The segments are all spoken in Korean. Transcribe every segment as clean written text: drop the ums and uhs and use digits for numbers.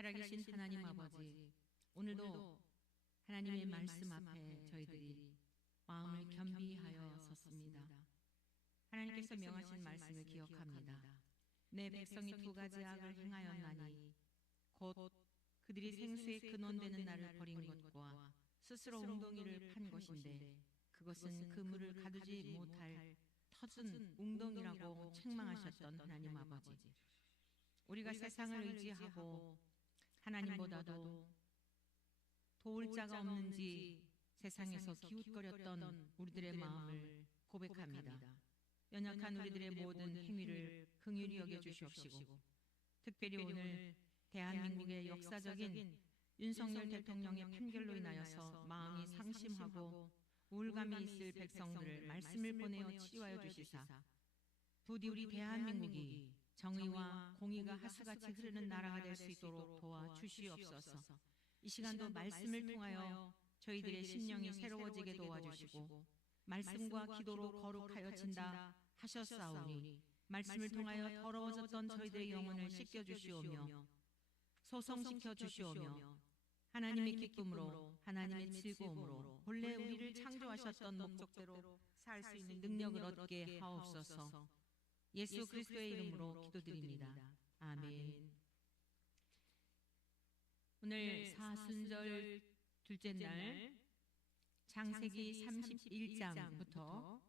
살아계신 하나님 아버지, 오늘도 하나님의 말씀 앞에 저희들이 마음을 겸비하여 섰습니다. 하나님께서 명하신 말씀을 기억합니다. 내 백성이 두 가지 악을 행하였나니 곧 그들이 생수의 근원되는 나를 버린 것과 스스로 웅덩이를 판 것인데 그것은 그물을 가두지 못할 터진 웅덩이라고 책망하셨던 하나님 아버지, 우리가 세상을 의지하고 하나님보다도 도울 자가 없는지 세상에서 기웃거렸던 우리들의 마음을 고백합니다. 연약한 우리들의 모든 행위를 긍휼히 여겨주시옵시고, 특별히 오늘 대한민국의 역사적인 윤석열 대통령의 판결로 인하여서 마음이 상심하고 우울감이 있을 백성들을 말씀을 보내어 치유하여 주시사 부디 우리 대한민국이 정의와 공의가 하수같이 흐르는 나라가 될 수 있도록 도와주시옵소서. 이 시간도 말씀을 통하여 저희들의 심령이 새로워지게 도와주시고 말씀과 기도로 거룩하여진다 하셨사오니 말씀을 통하여 더러워졌던 저희들의 영혼을 씻겨주시오며 소성시켜 주시오며 하나님의 기쁨으로 하나님의 즐거움으로 본래 우리를 창조하셨던 목적대로 살 수 있는 능력을 얻게 하옵소서. 예수 그리스도의 이름으로 기도드립니다. 아멘. 오늘 사순절 둘째 날 창세기 31장부터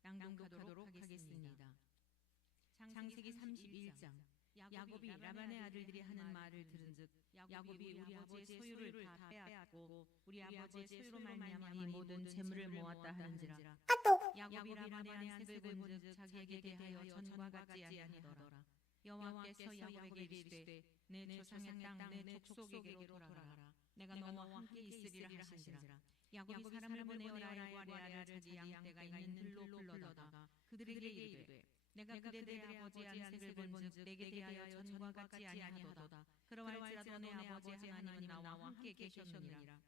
낭독하도록 하겠습니다. 창세기 31장. 야곱이 라반의 아들들이 하는 말을 들은즉 야곱이 우리 아버지의 소유를 다 빼앗고 우리 아버지의 소유로 말미암아 이 모든 재물을 모았다 하는지라. 야곱이 라반의 안색을 본즉 자기에게 대하여 전과 같지 아니하더라. 여호와께서 야곱에게 이르시되 내 조상의 땅 내 족속에게로 돌아가라. 내가 너와 함께 있으리라 하신지라. 야곱이 사람을 보내어 라헬과 레아를 자기 양떼가 있는 들로 불러다가 그들에게 이르되 내가 그대들의 아버지의 안색을 본즉 내게 대하여 전과 같지 아니하도다. 그러할지라도 내 아버지 하나님은 나와 함께 계셨느니라.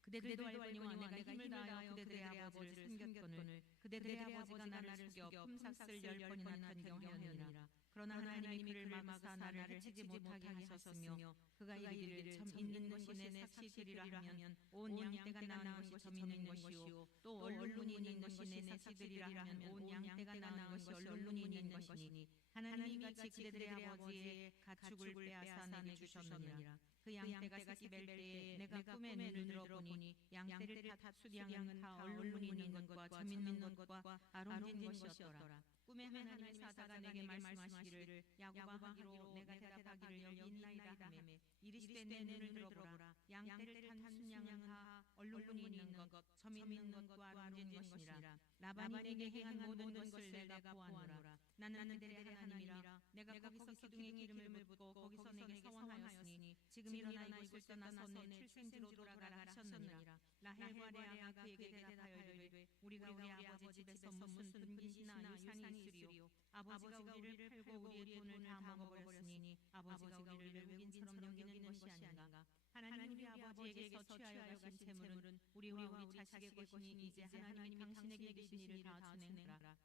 그대들도 알거니와 내가 힘을 다하여 그대들의 아버지를 숨겼거늘 그대들의 아버지가 나를 속여 품삯을 10번이나 탄 경험이니라. 그러나 하나님이 그를 막으사 나를 해치지 못하게 하셨으며 그가 이르기를 점 있는 것이 내 삭시 되리라 하면 온 양떼가 낳은 것이 점 있는 것이요 또 얼룩무늬 있는 것이 내 삭시 되리라 하면 온 양떼가 낳은 것이 얼룩무늬 있는 것이니 하나님이 같이 그대들의 아버지의 가축을 빼앗아 내게 주셨느니라. 그 양떼가 새끼 뵐 때에 내가 꿈에 눈을 들어보니 양떼를 탓 수량은 다 얼룩무늬 있는 것과 점 있는 것과 아름진 것이었더라. 꿈에 하나님의 사자가 내게 말씀하시기를 야곱아 하기로 내가 대답하기를 여기 있나이다 하매 이르시되 내 눈을 들어보라. 양떼를 탄 순양은 다 얼룩무늬 있는 것, 점 있는 것과 아름진 것이니라. 라반이 내게 행한 모든 것을 내가 보아노라. 나는 그대들의 하나님이라. 내가 거기서 기둥에 기름을 붓고 거기서 내게 서원하였으니 지금 일어나 이곳을 떠나서 내 출생지로 돌아가라 하셨느니라. 라헬과 레아가 그에게 대답하여 이르되 우리가 우리 아버지 집에서 무슨 분깃이나 유산이 있으리요. 아버지가 우리를 팔고 우리의 돈을 다 먹어버렸으니 아버지가 우리를 외국인처럼 여기는 것이 아닌가. 하나님 우리 아버지에게서 취하여 가신 재물은 우리와 우리 자식의 것이니 이제 하나님이 당신에게 계신 일을 다 준행하라.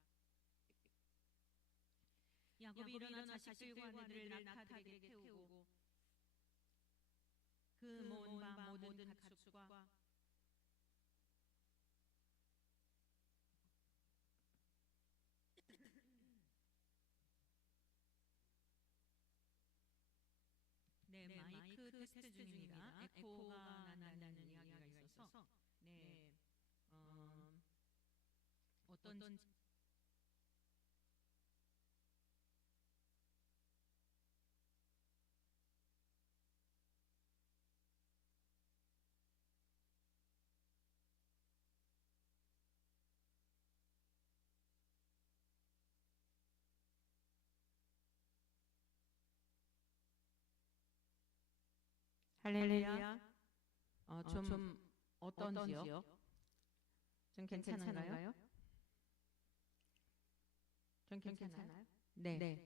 야곱이 일어나 자식들과 아내들을 낙타들에게 태우고 그 먼 밤 모든 가축과 네, 마이크 테스트 중입니다. 에코가 난다는 이야기가 있어서 어떤 할렐루야. 좀 어떤지요? 좀 괜찮은가요? 좀 괜찮아요? 네.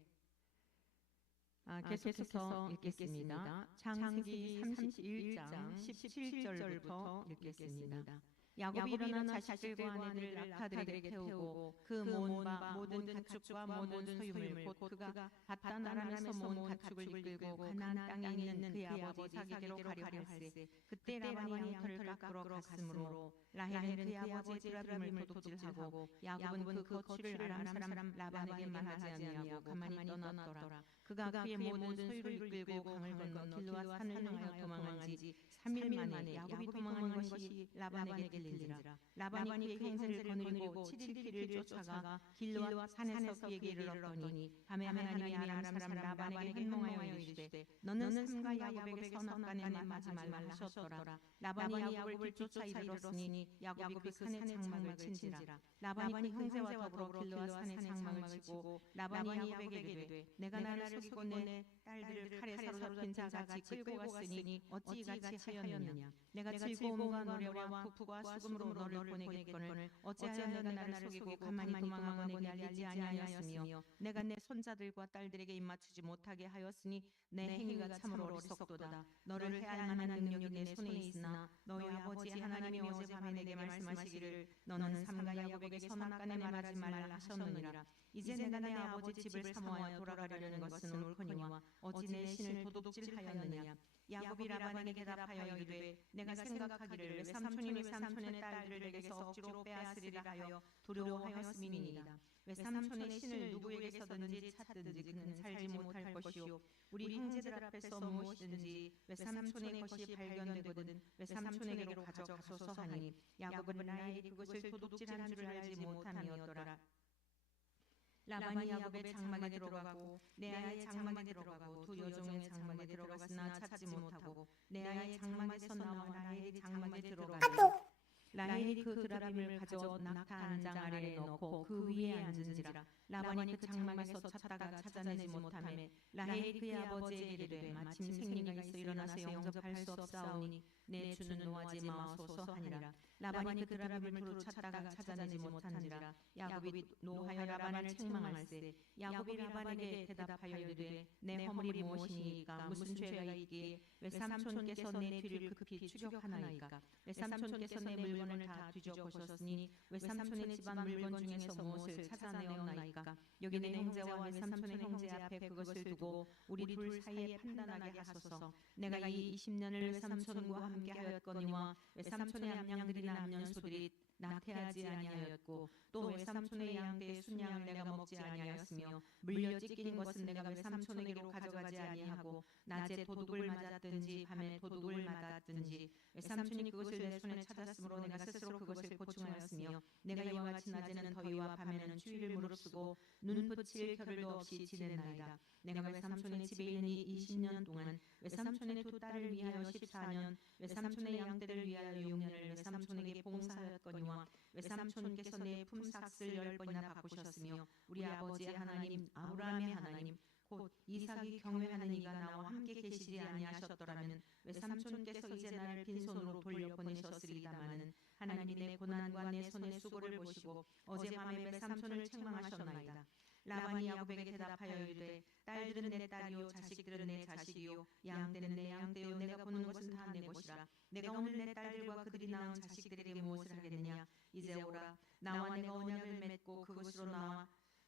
계속해서 읽겠습니다. 창세기 31장 17절부터 읽겠습니다. 야곱이 일어나 자식들과 아내들을 낙타들에게 태우고 그 모든 가축과 모든 소유물 곧 그가 바단 아람에서 모은 가축을 이끌고 간 가나안 땅에 있는 그의 아버지 이삭에게로 가려 할세. 그때 라반이 양털을 깎으러 갔으므로 라헬은 그의 아버지의 드라빔을 도둑질하고 야곱은 그 거취를 아람 사람 라반에게 말하지 아니하고 가만히 떠났더라. 그가 그의 모든 소유를 이끌고 강을 건너 길르앗 산을 향하여 도망한 지 3일 만에 야곱이 도망한 것이 라반에게 들린지라. 라반이 그의 행세를 거느리고 7일 길을 쫓아가 길르앗 산에서 그에게 이르렀더니 밤에 하나님이 아람 사람 라반에게 현몽하여 이르시되 너는 삼가 야곱에게 선악간에 말하지 말라 하셨더라. 라반이 야곱을 뒤쫓아 이르렀으니 야곱이 그 산에 장막을 친지라. 라반이 그 형제와 더불어 길르앗 산에 장막을 치고 라반이 야곱에게 이르되 내가 나를 속이고 내 딸들을 칼에 사로잡힌 자가 같이 끌고 갔으니 어찌 이같이 하였느냐. 내가 즐거움과 노래와 부푸와 수금으로 너를 보내겠거늘 어찌하여 내가 나를 속이고 가만히 도망하고 내게 알리지 아니하였으며 내가 내 손자들과 딸들에게 입맞추지 못하게 하였으니 내 행위가 참으로 어리석도다. 너를 해할 만한 능력이 내 손에 있으나 너희 아버지 하나님이 어젯밤에 내게 말씀하시기를 너는 삼가 야곱에게 선악간에 말하지 말라 하셨느니라. 이제 내가 내 아버지 집을 사모하여 돌아가려는 것은 옳거니와 어찌 내 신을 도둑질하였느냐. 야곱이 라반에게 대답하여 이르되 내가 생각하기를 외삼촌이 외삼촌의 딸들을 내게서 억지로 빼앗으리라 하여 두려워하였음이니이다. 외삼촌의 신을 누구에게서든지 찾든지 그는 살지 못할 것이요 우리 형제들 앞에서 무엇이든지 외삼촌의 것이 발견되거든 외삼촌에게로 가져가소서 하니 야곱은 라헬이 그것을 도둑질한 줄 알지 못함이었더라. 라반이 야곱의 장막에 들어가고 레아의 장막에 들어가고 두 여종의 장막에 들어갔으나 찾지 못하고 레아의 장막에서 나와 라헬의 장막에 들어가니 라헬이 그 드라빔을 가져 낙타 한 장 아래에 넣고 그 위에 앉은지라. 라반이 그 장막에서 찾다가 찾아내지 못하매 라헬이 그의 아버지에게 이르되 마침 생리가 있어 일어나서 영접할 수 없사오니 내 주는 노하지 마소서 하니라. 라반이 그 드라빔을 두루 찾다가 찾아내지 못한지라. 야곱이 노하여 라반을 책망할세. 야곱이 라반에게 대답하여 이르되 내 허물이 무엇이니까 무슨 죄가 있기에 외삼촌께서 내 뒤를 급히 추격하나이까. 외삼촌께서 내 물건을 다 뒤져보셨으니 외삼촌의 집안 물건 중에서 무엇을 찾아내었나이까. 여기 내 형제와 외삼촌의 형제 앞에 그것을 두고 우리 둘 사이에 판단하게 하소서. 내가 이 20년을 외삼촌과 함께 하였거니와 외삼촌의 암양들이나 암년소들이 낙태하지 아니하였고 또 외삼촌의 양떼의 순양을 내가 먹지 아니하였으며 물려 찢긴 것은 내가 외삼촌에게로 가져가지 아니하고 낮에 도둑을 맞았든지 밤에 도둑을 맞았든지 외삼촌이 그것을 내 손에 찾았으므로 내가 스스로 그것을 보충하였으며 내가 이와 같이 낮에는 더위와 밤에는 추위를 무릅쓰고 눈 붙일 겨를도 없이 지냈나이다. 내가 외삼촌의 집에 있는 이 20년 동안 외삼촌의 두 딸을 위하여 14년 외삼촌의 양떼를 위하여 6년을 외삼촌에게 봉사하였거니와 외삼촌께서 내 품삯을 10번이나 바꾸셨으며 우리 아버지의 하나님 아브라함의 하나님 곧 이삭이 경외하는 이가 나와 함께 계시지 아니하셨더라면 외삼촌께서 이제 나를 빈손으로 돌려보내셨으리다마는 하나님이 내 고난과 내 손의 수고를 보시고 어젯밤에 외삼촌을 책망하셨나이다. 라반이 야곱에게 대답하여 이르되 딸들은 내 딸이요 자식들은 내 자식이요 양떼는 내 양떼요 내가 보는 것은 다 내 것이라. 내가 오늘 내 딸들과 그들이 낳은 자식들에게 무엇을 하겠느냐. 이제 오라. 나와 내가 언약을 맺고 그것으로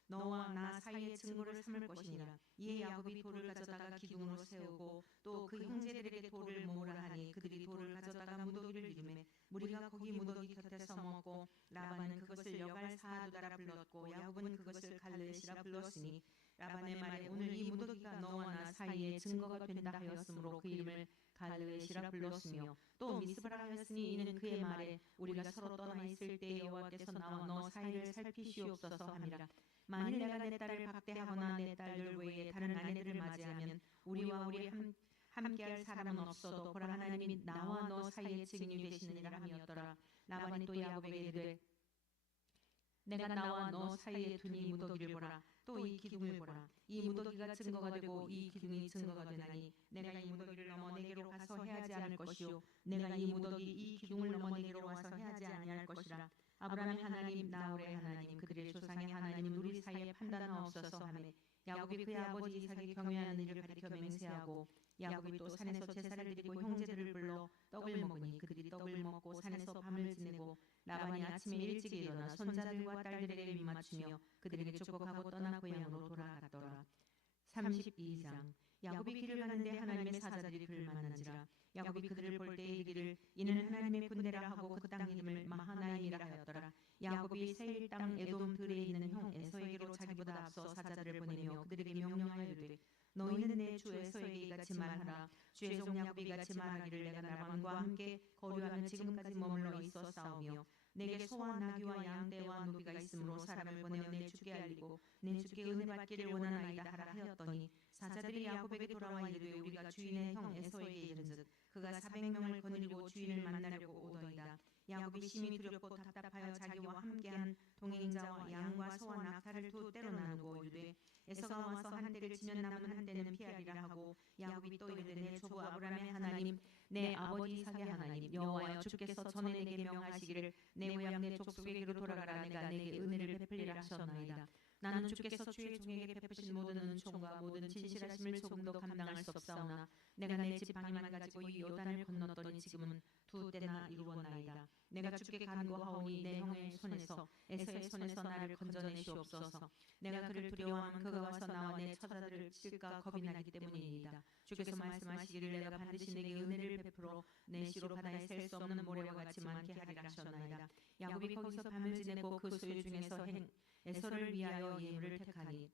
너와 나 사이의 증거를 삼을 것이니라. 이에 야곱이 돌을 가져다가 기둥으로 세우고 또 그 형제들에게 돌을 모으라 하니 그들이 돌을 가져다가 무더기를 이루매 무리가 거기 무더기 곁에서 먹고 라반은 그것을 여갈 사두다라 불렀고 야곱은 그것을 갈르앗이라 불렀으니 라반의 말에 오늘 이 무더기가 너와 나 사이의 증거가 된다 하였으므로 그 이름을 갈르앗이라 불렀으며 또 미스바라 하였으니 이는 그의 말에 우리가 서로 떠나 있을 때에 여호와께서 나와 너 사이를 살피시옵소서 함이라. 만일 내가 내 딸을 박대하거나 내 딸들 외에 다른 아내들을 맞이하면 우리와 우리 함께할 사람은 없어도 보라 하나님이 나와 너 사이의 증인이 되시느니라 함이었더라. 라반이 또 야곱에게 이르되 내가 나와 너 사이에 둔 이 무더기를 보라. 또 이 기둥을 보라. 이 무더기가 증거가 되고 이 기둥이 증거가 되나니 내가 이 무더기를 넘어 내게로 가서 해하지 않을 것이요 내가 이 무더기 이 기둥을 넘어 내게로 와서 해하지 아니할 것이라. 아브라함의 하나님 나홀의 하나님 그들의 조상의 하나님 우리 사이에 판단하옵소서 하매 야곱이 그의 아버지 이삭이 경외하는 일을 가리켜 맹세하고 야곱이 또 산에서 제사를 드리고 형제들을 불러 떡을 먹으니 그들이 떡을 먹고 산에서 밤을 지내고 라반이 아침에 일찍 일어나 손자들과 딸들에게 입맞추며 그들에게 축복하고 떠나 고향으로 돌아갔더라. 32장 야곱이 길을 가는데 하나님의 사자들이 그를 만난지라. 야곱이 그들을 볼 때에 이르기를 이는 하나님의 군대라 하고 그 땅 이름을 마하나임이라 하였더라. 야곱이 세일 땅 에돔 들에 있는 형 에서에게로 자기보다 앞서 사자들을 보내며 그들에게 명령하여 이르되 너희는 내 주 에서에게 이같이 말하라. 주의 종 야곱이 이같이 말하기를 내가 라반과 함께 거류하며 지금까지 머물러 있어 싸우며 내게 소와 나귀와 양떼와 노비가 있으므로 사람을 보내어 내 주께 알리고 내 주께 은혜 받기를 원하나이다 하라 하였더니 사자들이 야곱에게 돌아와 이르되 우리가 주인의 형 에서에게 이른즉 그가 400명을 거느리고 주인을 만나려고 오더이다. 야곱이 심히 두렵고 답답하여 자기와 함께한 동행자와 양과 소와 낙타를 두 때로 나누고 이르되 에서가 와서 한 때를 치면 남은 한 때는 피하리라 하고 야곱이 또 이르되 내 조부 아브라함의 하나님 내 아버지 이삭의 하나님 여호와여 주께서 전에 내게 명하시기를 내 고향 내 족속에게로 돌아가라 내가 내게 은혜를 베풀리라 하셨나이다. 나는 주께서 주의 종에게 베푸신 모든 은총과 모든 진실하심을 조금도 감당할 수 없사오나 내가 내 지팡이만 가지고 이 요단을 건넜더니 지금은 두 때나 이루었나이다. 내가 주께 간구하오니 내 형의 손에서 에서의 손에서 나를 건져내시옵소서. 내가 그를 두려워하면 그가 와서 나와 내 처자들을 칠까 겁이 나기 때문이니이다. 주께서 말씀하시기를 내가 반드시 내게 은혜를 베풀어 내 시로 바다에 셀 수 없는 모래와 같이 많게 하리라 하셨나이다. 야곱이 거기서 밤을 지내고 그 소유 중에서 에서를 위하여 예물을 택하니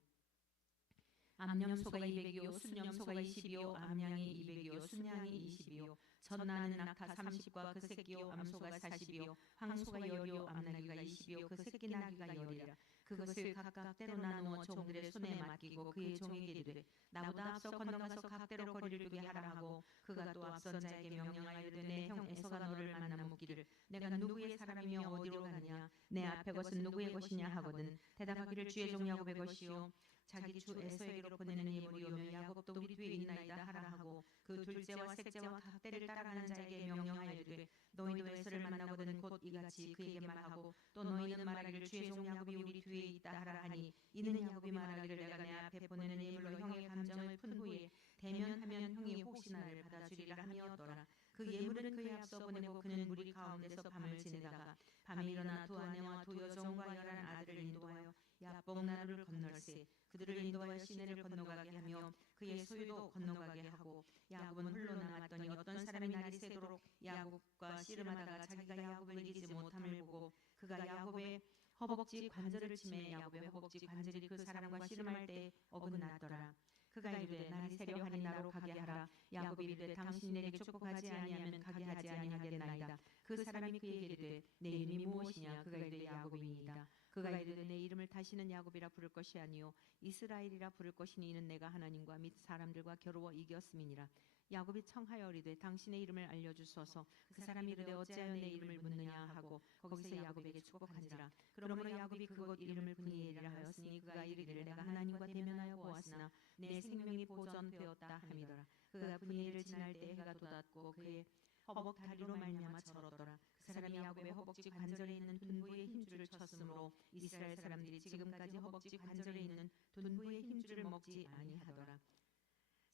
암염소가 200이요 순염소가 20이요 암양이 200이요 순양이 20이요 젖나는 낙타 30과 그 새끼요 암소가 40이요 황소가 10이요 암나귀가 20이요 그 새끼 나귀가 10이라. 그것을 각각 때로 나누어 종들의 손에 맡기고 그의 종에게 이르되 나보다 앞서 건너가서 각대로 거리를 두게 하라 하고 그가 또 앞선 자에게 명령하여 이르되 내 형 에서가 너를 만나 묻기를 내가 누구의 사람이며 어디로 가느냐 내 앞에 것은 누구의 것이냐 하거든 대답하기를 주의 종 야곱의 것이요 자기 주 에서에게로 보내는 예물이오며 야곱도 우리 뒤에 있나이다 하라 하고 그 둘째와 셋째와 각대를 따라가는 자에게 명령하여 이르되 너희도 에서를 만나거든 곧 이같이 그에게 말하고 또 너희는 말하기를 주의 종 야곱이 우리 뒤에 있다 하라 하니 이는 야곱이 말하기를 내가 내 앞에 보내는 예물로 형의 감정을 푼 후에 대면하면 형이 혹시 나를 받아주리라 함이었더라. 그 예물은 그의 앞서 보내고 그는 무리 가운데서 밤을 지내다가 밤에 일어나 두 아내와 두 여종과 11 아들을 인도하여 야복나루를 건널세 그들을 인도하여 시내를 건너가게 하며 그의 소유도 건너가게 하고 야곱은 홀로 남았더니 어떤 사람이 날이 새도록 야곱과 씨름하다가 자기가 야곱을 이기지 못함을 보고 그가 야곱의 허벅지 관절을 치매 야곱의 허벅지 관절이 그 사람과 씨름할 때 어긋났더라. 그가 이르되 날이 새려하니 나로 가게 하라. 야곱이 이르되 당신이 내게 축복하지 아니하면 가게 하지 아니하겠나이다. 그 사람이 그에게 이르되 내 이름이 무엇이냐. 그가 이르되 야곱이니이다. 그가 이르되 내 이름을 다시는 야곱이라 부를 것이 아니요 이스라엘이라 부를 것이니 이는 내가 하나님과 및 사람들과 겨루어 이겼음이니라. 야곱이 청하여 이르되 당신의 이름을 알려주소서. 그 사람이 이르되 어찌하여 내 이름을 묻느냐 하고 거기서 야곱에게 축복한지라. 그러므로 야곱이 그곳 이름을 브니엘이라 하였으니 그가 이르기를 내가 하나님과 대면하여 보았으나 내 생명이 보존되었다 함이더라. 그가 브니엘을 지날 때 해가 돋았고 그의 허벅 다리로 말미암아 절었더라. 그 사람이 야곱의 허벅지 관절에 있는 둔부의 힘줄을 쳤으므로 이스라엘 사람들이 지금까지 허벅지 관절에 있는 둔부의 힘줄을 먹지 아니하더라.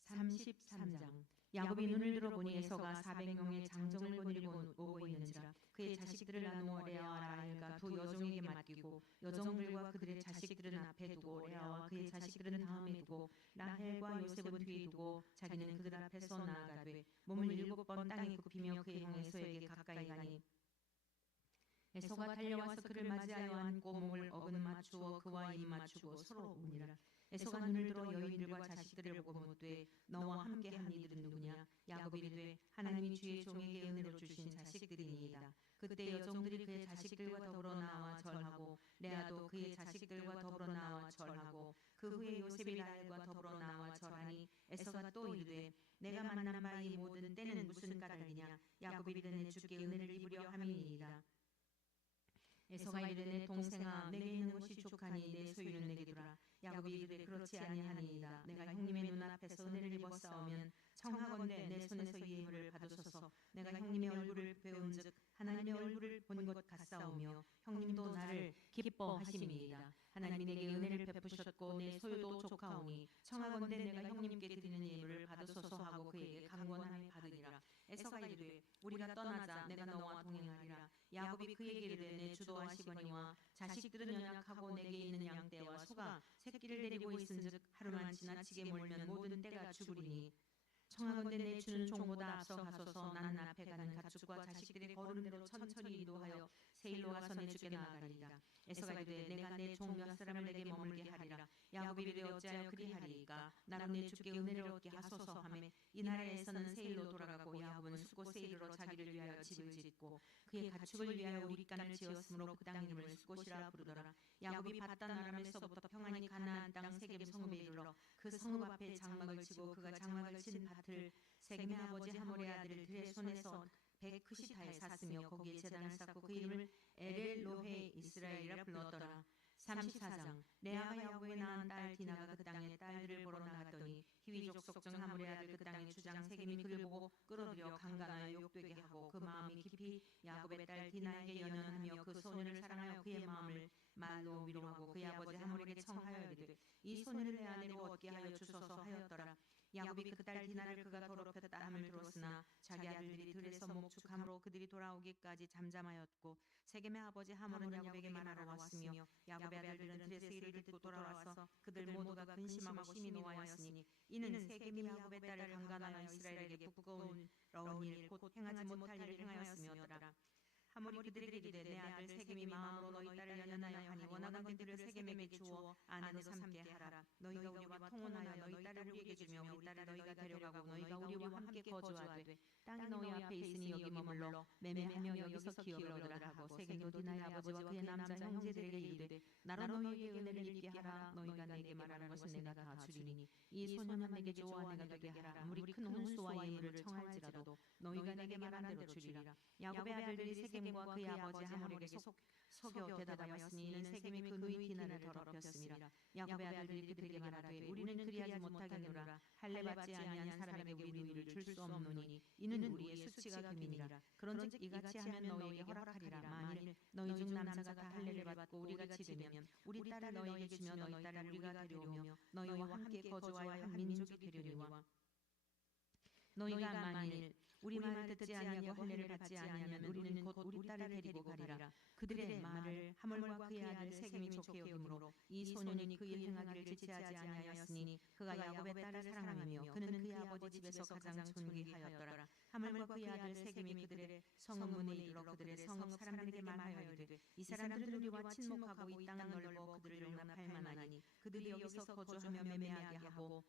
33장. 야곱이 눈을 들어보니 에서가 400명의 장정을 거느리고 오고 있는지라. 그의 자식들을 나누어 레아와 라헬과 두 여종에게 맡기고 여종들과 그들의 자식들은 앞에 두고 레아와 그의 자식들은 다음에 두고 라헬과 요셉은 뒤에 두고 자기는 그들 앞에서 나아가되 몸을 7번 땅에 굽히며 그의 형 에서에게 가까이 가니 에서가 달려와서 그를 맞이하여 안고 몸을 어근 맞추어 그와 입 맞추고 서로 우니라. 에서가 눈을 들어 여인들과 자식들을 보고 묻되 너와 함께한 이들은 누구냐. 야곱이 이르되 하나님이 주의 종에게 은혜로 주신 자식들이니이다. 그때 여종들이 그의 자식들과 더불어 나와 절하고 레아도 그의 자식들과 더불어 나와 절하고 그 후에 요셉이 라헬과 더불어 나와 절하니 에서가 또 이르되 내가 만난 바 이 모든 때는 무슨 까닭이냐. 야곱이 이르되 내 주께 은혜를 입으려 함이니이다. 에서가 이르되 내 동생아 내게 있는 것이 족하니 내 소유는 내게 두라. 야곱이 이르되 그렇지 아니하니이다. 내가 형님의 눈앞에서 은혜를 입었사오면 청하건대 내 손에서 이 예물을 받으소서. 내가 형님의 얼굴을 배운즉 하나님의 얼굴을 본 것 같사오며 형님도 나를 기뻐하심이니이다. 하나님이 내게 은혜를 베푸셨고 내 소유도 족하오니 청하건대 내가 형님께 드리는 예물을 받으소서 하고 그에게 강권함에 받으니라. 에서가 이르되 우리가 떠나자. 내가 너와 동행하리라. 야곱이 그에게 이르되 내 주도 하시거니와 자식들은 연약하고 내게 있는 양떼와 소가 새끼를 데리고 있은즉 하루만 지나치게 몰면 모든 떼가 죽으리니 청하건대 내 주는 종보다 앞서 가소서. 나는 앞에 가는 가축과 자식들의 걸음대로 천천히 인도하여 세일로 가서 내 주께 나아가리라. 에서가 이르되 내가 내 종 몇 사람을 내게 머물게 하리라. 야곱이 이르되 어찌하여 그리하리이까. 나로 내 주께 은혜를 얻게 하소서 하매 이날에 에서는 세일로 돌아가고 야곱은 숫곳 세일로 자기를 위하여 집을 짓고 그의 가축을 위하여 우릿간을 지었으므로 그 땅 이름을 숫곳이라 부르더라. 야곱이 밧단 아람에서부터 평안히 가나안 땅 세겜 성읍에 이르러 그 성읍 앞에 장막을 치고 그가 장막을 친 밭을 세겜의 아버지 하몰의 아들 들의 손에서 베크시타에 샀으며 거기에 제단을 쌓고 그 이름을 엘엘로헤 이스라엘이라 불렀더라. 34장 레아가 야곱에게 낳은 딸 디나가 그 땅에 딸들을 보러 나갔더니 히위 족속 중 하몰의 아들 그 땅의 주장 세겜이 그를 보고 끌어들여 강간하여 욕되게 하고 그 마음이 깊이 야곱의 딸 디나에게 연연하며 그 소년을 사랑하여 그의 마음을 말로 위로하고 그의 아버지 하몰에게 청하여 이르되 이 소년을 내 아내로 얻게 하여 주소서 하였더라. 야곱이 그 딸 디나를 그가 더럽혔다 함을 들었으나 자기 아들들이 들에서 목축함으로 그들이 돌아오기까지 잠잠하였고 세겜의 아버지 하몰은 야곱에게 말하러 왔으며 야곱의 아들들은 들에서 이를 듣고 돌아와서 그들 모두가 근심하고 심히 노하였으니 이는 세겜이 야곱의 딸을 강간하여 이스라엘에게 부끄러운 일 곧 행하지 못할 일을 행하였음이었더라. 하몰이 그들에게 이르되 내 아들 세겜이 마음으로 너희 딸을 연연하여 하니 원하건대 그를 세겜에게 주어 아내로 삼게 하라. 너희가 우리와 통혼하여 너희 딸을 우리에게 주며 우리 딸을 너희가 데려가고 너희가 우리와 함께 거주하되 땅이 너희 앞에 있으니 여기 머물러 매매하며 여기서 기업을 얻으라 하고 세겜도 디나의 아버지와 그의 남자 형제들에게 이르되 나로 너희에게 은혜를 입게 하라. 너희가 내게 말하는 것은 내가 다 주리니 이 소년은 내게 주어 아내가 되게 하라. 아무리 큰 혼수와 예물을 청할지라도 너희가 내게 말한 대로 주리라. 야곱의 아들들이 세겜과 그의 아버지 하몰에게 속여 대답하였으니 이는 세겜이 그 누이 디나를 더럽혔음이라. 야곱의 아들들이 그들에게 말하되 우리는 그리하지 못하겠노라. 할례 받지 아니한 사람에게 우리 누이를 줄 수 없노니 이는 우리의 수치가 금이니라. 그런즉 이같이 하면 너희에게 허락하리라. 만일 너희 중 남자가 다 할례를 받고 우리가 치르면 우리 딸을 너희에게 주며 너희 딸을 우리가 데려오며 너희와 함께 거주하여 한 민족이 되려니와 너희가 만일 우리 말을 듣지 아니하고 할례를 받지 아니하면 우리는 곧 우리 딸을 데리고 가리라. 그들의 말을 하몰과 그의 아들 세겜이 좋게 여김으로 이 소년이 그 일 행하기를 지체하지 아니하였으니 그가 야곱의 딸을 사랑하며 그는 그의 아버지 집에서 가장 존귀하였더라. 하몰과 그의 아들 세겜이 그들의 성읍 문에 이르러 그들의 성읍 사람들에게 말하여 이르되 이 사람들은 우리와 친목하고 이 땅은 넓어 그들을 용납할 만하니 그들이 여기서 거주하며 매매하게 하고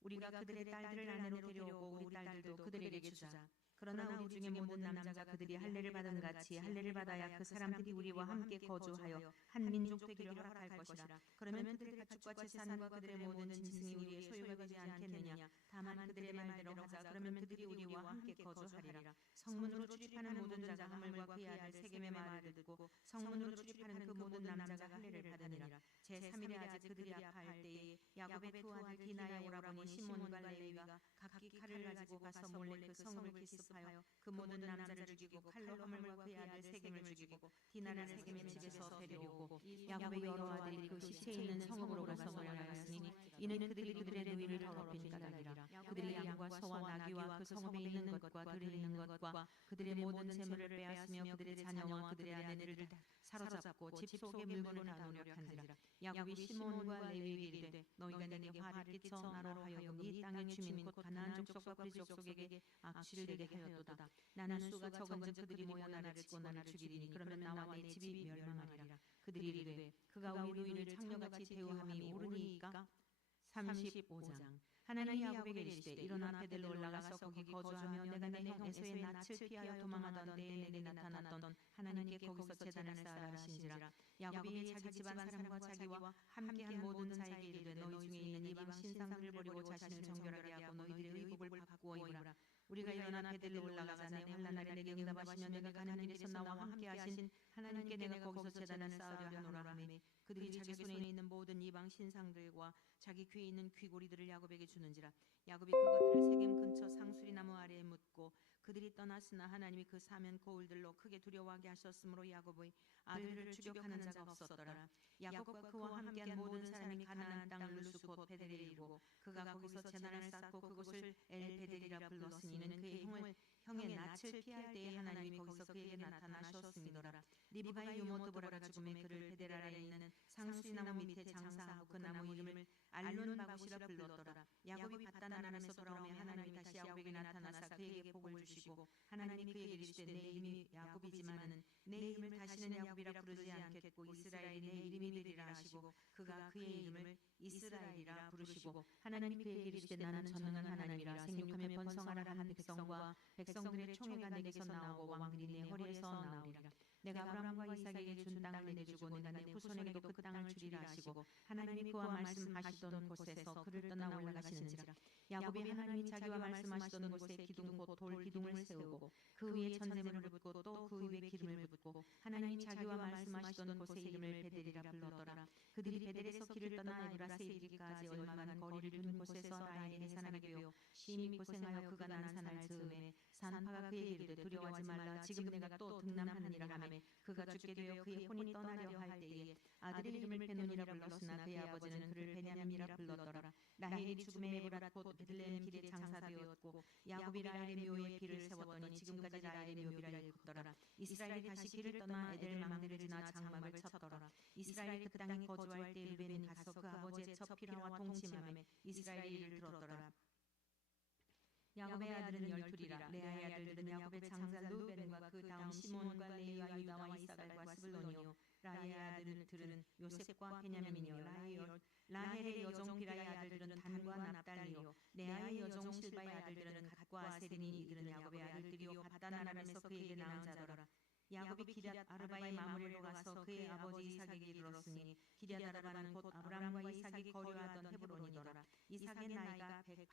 우리가 그들의 딸들을 아내로 데려오고 우리 딸들도 그들에게 주자. 그러나 우리 중에 모든 남자가 그들이 할례를 받은 같이 할례를 받아야 그 사람들이 우리와 함께 거주하여 한 민족 되기를 허락할 것이라. 그러면 그들의 가축과 재산과 그들의 모든 짐승이 우리의 소유가 되지 않겠느냐. 다만 그들의 말대로 하자. 그러면 그들이 우리와 함께 거주하리라. 성문으로 출입하는 모든 자가 하몰과 그의 아들 세겜의 말을 듣고 성문으로 출입하는 그 모든 남자가 할례를 받으니라. 제3일에 아직 그들이 아파할 때에 야곱의 두 아들 디나의 오라버니 시몬과 레위가 각기 칼을 가지고 가서 몰래 그 성읍을 기습하여 그 모든 남자를 죽이고 칼로 하몰과 그의 아들 세겜을 죽이고 디나를 세겜의 집에서 데려오고 야곱의 여러 아들이 그 시체에 있는 성읍으로 가서 몰아내었으니 이는 그들이 그들의 누이를 더럽힌 까닭이라. 그들이 양과 소와 나귀와 그 성읍에 있는 것과 들에 있는 것과 그들의 모든 재물을 빼앗으며 그들의 자녀와 그들의 아내들을 사로잡고 집 속의 물건을 다 노력한지라. 야곱이 시몬과 레위에게 이르되 너희가 내게 화를 끼쳐 나로 하여금 이 땅의 주민 곧 가나안 족속과 브리 족속에게 악취를 내게 하였도다. 나는 수가 적은즉 그들이 모여 나를 치고 나를 죽이리니 그러면 나와 내 집이 멸망하리라. 그들이 이르되 그가 우리 누이를 창녀같이 대우함이 옳으니까. 35장 하나님이 야곱에게 이르시되 일어나 베델로 올라가서 거기 거주하며 내가 내 형 에서의 낯을 피하여 도망하던 때에 내게 나타났던 하나님께 거기서 제단을 쌓으라 하신지라. 야곱이 자기 집안 사람과 자기와 함께한 모든 자에게 이르되 너희 중에 있는 이방 신상들을 버리고 자신을 정결하게 하고 너희들의 의복을 바꾸어 입으라. 우리가 일어나 베델로 올라가자. 내 환난날에 내게 응답하시며 내가 가는 길에서 나와 함께하신 하나님께 내가 거기서 제단을 쌓으려 하노라 하매 그들이 자기 손에 있는 모든 이방 신상들과 자기 귀에 있는 귀고리들을 야곱에게 주는지라. 야곱이 그것들을 세겜 근처 상수리 나무 아래에 묻고 그들이 떠났으나 하나님이 그 사면 거울들로 크게 두려워하게 하셨으므로 야곱의 아들들을 추격하는 자가 없었더라. 야곱과 그와 함께한 모든 사람이 가나안 땅 루스 곧 베델에 이르고 그가 거기서 제단을 쌓고 그곳을 엘베델이라 불렀으니 이는 그의 형의 낯을 피할 때에 하나님이 거기서 그에게 나타나셨음이더라. 리브가의 유모 드보라가 죽음에 그를 베델 아래에 있는 상수리나무 밑에 장사하고 그 나무 이름을 알론바굿이라 불렀더라. 야곱이 밧단 아람에서 돌아오며 하나님이 다시 야곱에게 나타나사 그에게 복을 주시고 하나님이 그에게 이르시되 내 이름이 야곱이지만은 내 이름을 다시는 야곱이라 부르지 않겠고 이스라엘이 내 이름이 되리라 하시고 그가 그의 이름을 이스라엘이라 부르시고 하나님이 그에게 이르시되 나는 전능한 하나님이라 생육하며 번성하라 한 백성과 백성들의 총회가 내게서 나오고 왕들이 내 허리에서 나오리라. 내가 아브라함과 이삭에게 준 땅을 내주고 내가 내 후손에게도 그 땅을 주리라 하시고 하나님이 그와 말씀하시던 곳에서 그를 떠나 올라가시는지라. 야곱이 하나님이 자기와 말씀하시던 곳에 기둥 곧 돌 기둥을 세우고 그 위에 전제물을 붓고 또 그 위에 기름을 붓고 하나님이 자기와 말씀하시던 곳에 이름을 베델이라 불렀더라. 그들이 베델에서 길을 떠나 에브라스에 이르기까지 얼마간 거리를 둔 곳에서 라헬이 해산하게 되어 심히 고생하여 그가 난산할 즈음에 산파가 그에게 이르되 두려워하지 말라 지금 내가 또 등남하느니라 하매 그가 죽게 되어 그의 혼이 떠나려 할 때에 아들의 이름을 베논이라 불렀으나 그의 아버지는 그를 베냐민이라 불렀더라. 라헬이 죽음에 에브라 곧 베들레헴 길에 장사되었고 야곱이 라헬의 묘에 비를 세웠더니 지금까지 라헬의 묘비라 일컫더라. 이스라엘이 다시 길을 떠나 에델 망대를 지나 장막을 쳤더라. 이스라엘이 그 땅에 거주할 때 르벤이 가서 그 아버지의 첫 피라와 동침하며 이스라엘이 이를 들었더라. 야곱의 아들은 열둘이라. 레아의 아들들은 야곱의 장자 르벤과 그 다음 시몬과 레위와 유다와 이사갈과 스불론이요. 라헬의 아들들은 요셉과 베냐민이요. 라헬의 여종 비라의 아들들은 단과 납달리요. 레아의 여종 실바의 아들들은 갓과 아셀이니 이들은 야곱의 아들들이요. 밧단 아람에서 그에게 낳은 자더라. 야곱이 기럇 아르바의 마므레로 가서 그의 아버지 이삭에게 이르렀으니 기럇 아르바는 곧 아브라함과 이삭이 거류하던 헤브론이더라. 이삭의 나이가 100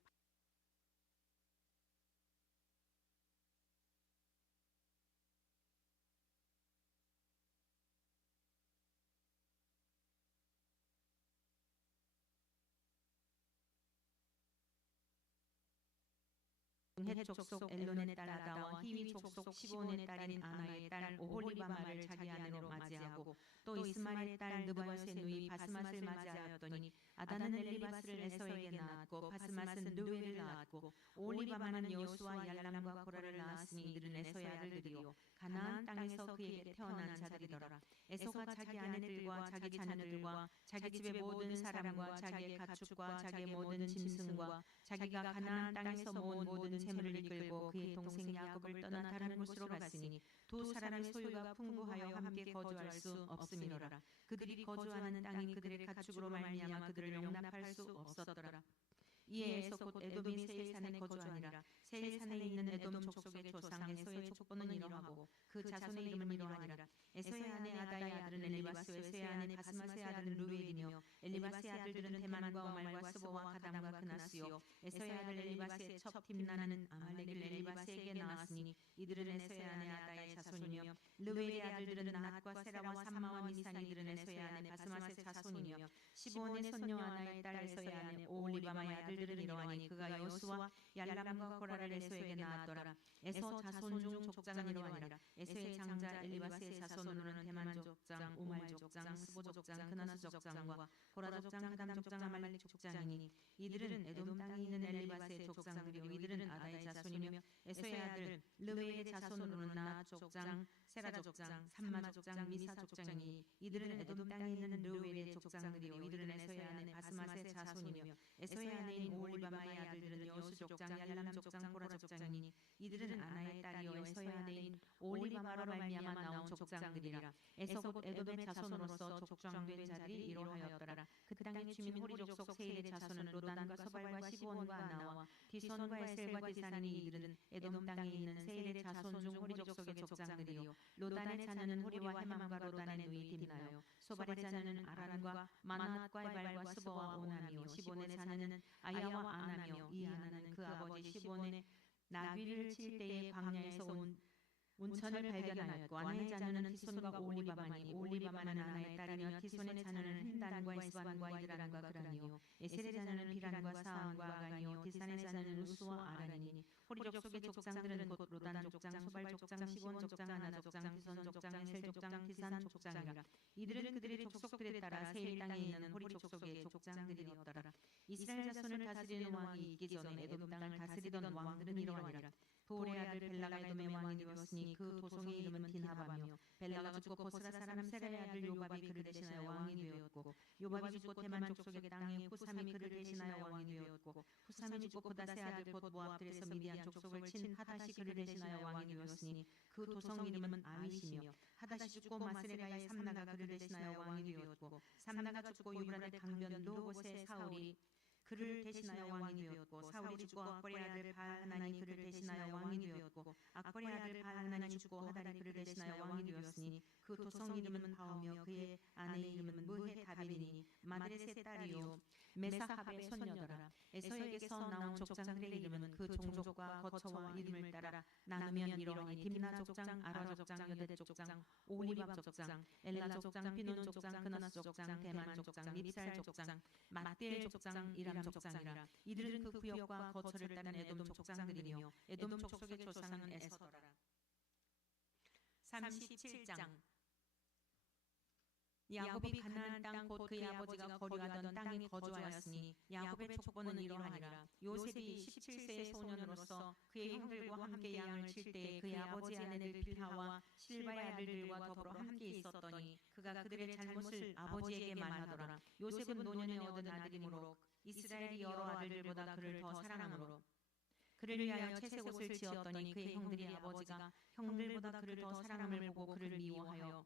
헷 족속 엘론의 딸 아다와 히위 족속 시본의 딸인 아나의 딸 오홀리바마를 자기 아내로 맞이하고 또 이스마엘의 딸 느바요의 누이 바스맛을 맞이하였더니 아다는 엘리바스를 에서에게 낳았고 바스맛은 르웨를 낳았고 오홀리바마는 여호수와 얄람과 고라를 낳았으니 이들은 에서의 아들들이요 가나안 땅에서 그에게 태어난 자들이더라. 에서가 자기 아내들과 자기 자녀들과 자기 집의 모든 사람과 자기의 가축과 자기의 모든 짐승과 자기가 가나안 땅에서 모은 모든 재물을 이끌고 그의 동생 야곱을 떠나 다른 곳으로 갔으니 두 사람의 소유가 풍부하여 함께 거주할 수 없음이로라. 그들이 거주하는 땅이 그들의 가축으로 말미암아 그들을 용납할 수 없었더라. 이에 에서 곧 에돔이 세일산에 거주하니라. 세일산에 있는 에돔 족속의 조상 에서의 족보는 이러하고 그 자손의 이름은 이러하니라. 에서의 아내 아다의 아들은 엘리바스, 에서의 아내 바스맛의 아들은 루엘이며 엘리바스의 아들들은 대만과 오말과 스보와 가담과 그나스요. 에서의 아들 엘리바스의 첩 딥나는 아말렉을 엘리바스에게 낳았으니 이들은 에서의 아내 아다의 자손이며 르웨의 아들들은 나핫과 세라와 삼마와 미산 이들은 에서의 아내 바스맛의 자손이며 시브온의 손녀 아나의 딸 에서의 아내 오홀리바마의 아들들은 이러하니 그가 여호수와 얄람과 고라를 에서에게 낳았더라. 에서 자손 중 족장은 이러하니라. 에서의 장자 엘리바스의 자손으로는 대만 족장, 오말 족장, 스보 족장, 그나스 족장과 고라 족장, 가담 족장, 아말렉 족장이니 이들은 에돔 땅에 있는 엘리바스의 족장들이요 이들은 아다의 자손이며 에서의 아들 르웨의 자손으로는 나핫 족장, 세라 족장, 삼마 족장, 미사 족장이니 이들은 에돔 땅에 있는 르웨의 족장들이요 이들은 에서의 아내 바스맛의 자손이며 에서의 아내인 오홀리바마의 아들들은 여수 족장, 얄람 족장, 고라 족장이니 이들은 아나의 딸이요 에서의 아내인 오홀리바마로 말미암아 나온 족장들이라. 에서 곧 에돔의 자손으로서 족장된 자들이 이러하였더라. 그 땅의 주민 호리 족속 세일의 자손은 로단과 서발과 시브온과 아나와 디손과 에셀과 디산이니 이들은 에돔 땅에 있는 세일의 자손 중 호리 족속의 족장들이요 로단의 자녀는 호리와 헤맘과 로단의 누이 딥나요. 소발의 자녀는 아란과 마낫과 에발과 스보와 오남이요 시본의 자녀는 아야와 아나며 이 아나는 그 아버지 시본의 나귀를 칠 때에 광야에서 온 온천을 발견하였고 아나의 자녀는 디손과 오홀리바마니 오홀리바마는 아나의 딸이며 디손의 자녀는 헨단과 에스반과 이드란과 그라니요 에셀의 자녀는 비란과 사안과 아간이요 디산의 자녀는 우스와 아란이니 호리 족속의 족장들은 곧 로단 족장, 소발 족장, 시본 족장, 아나 족장, 디손 족장, 에셀 족장, 디산 족장이라. 이들은 그들의 족속들에 따라 세일 땅에 있는 호리 족속의 족장들이었더라. 이스라엘 자손을 다스리는 왕이 있기 전에 에돔 땅을 다스리던 왕들은 이러하니라. 도올의 아들 벨라가 에돔의 왕이 되었으니 그 도성의 이름은 디나바며 벨라가 죽고 보스라 사람 세라의 아들 요밥이 그를 대신하여 왕이 되었고 요밥이 죽고 대만 족속의 땅에 후삼이 그를 대신하여 왕이 되었고 후삼이 죽고 그닷의 아들 곧 모압들에서 미디안 족속을 친 하닷이 그를 대신하여 왕이 되었으니 그 도성 이름은 아윗이며 하닷이 죽고 마스레가의 삼나가 그를 대신하여 왕이 되었고 삼나가 죽고 유브라데 강변 로봇의 사울이 그를 대신하여 왕이 되었고 사울이 죽고 악보의 아들 바알하나니 그를 대신하여 왕이 되었고 악보의 아들 바알하나니 죽고 하달이 그를 대신하여 왕이 되었으니 그 도성 이름은 바오며 그의 아내의 이름은 무헤다벨이니 마드레스의 딸이요 메사합의 손녀더라. 에서에게서 나온 족장들의 이름은 그 종족과 거처와 이름을 따라 나누면 이러하니 딥나 족장, 아라 족장, 여대 족장, 오홀리밥 족장, 엘라 족장, 비논 족장, 그나스 족장, 대만 족장, 립살 족장, 마띠엘 족장, 이람 족장이라. 이들은 그 구역과 거처를 따른 에돔 족장들이며 에돔 족속의 조상은 에서더라. 37장 야곱이 가나안 땅 곧 그의 아버지가 거류하던 땅에 거주하였으니 야곱의 족보는 이러하니라. 요셉이 17세의 소년으로서 그의 형들과 함께 양을 칠 때에 그의 아버지 아내들 빌하와 실바의 아들들과 더불어 함께 있었더니 그가 그들의 잘못을 아버지에게 말하더라. 요셉은 노년에 얻은 아들이므로 이스라엘이 여러 아들들보다 그를 더 사랑하므로 그를 위하여 채색 옷을 지었더니 그의 형들이 아버지가 형들보다 그를 더 사랑함을 보고 그를 미워하여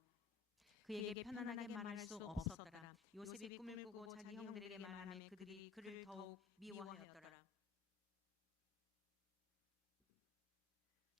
그에게 편안하게 말할 수 없었더라. 요셉이 꿈을 꾸고 자기 형들에게 말하며 그들이 그를 더욱 미워하였더라.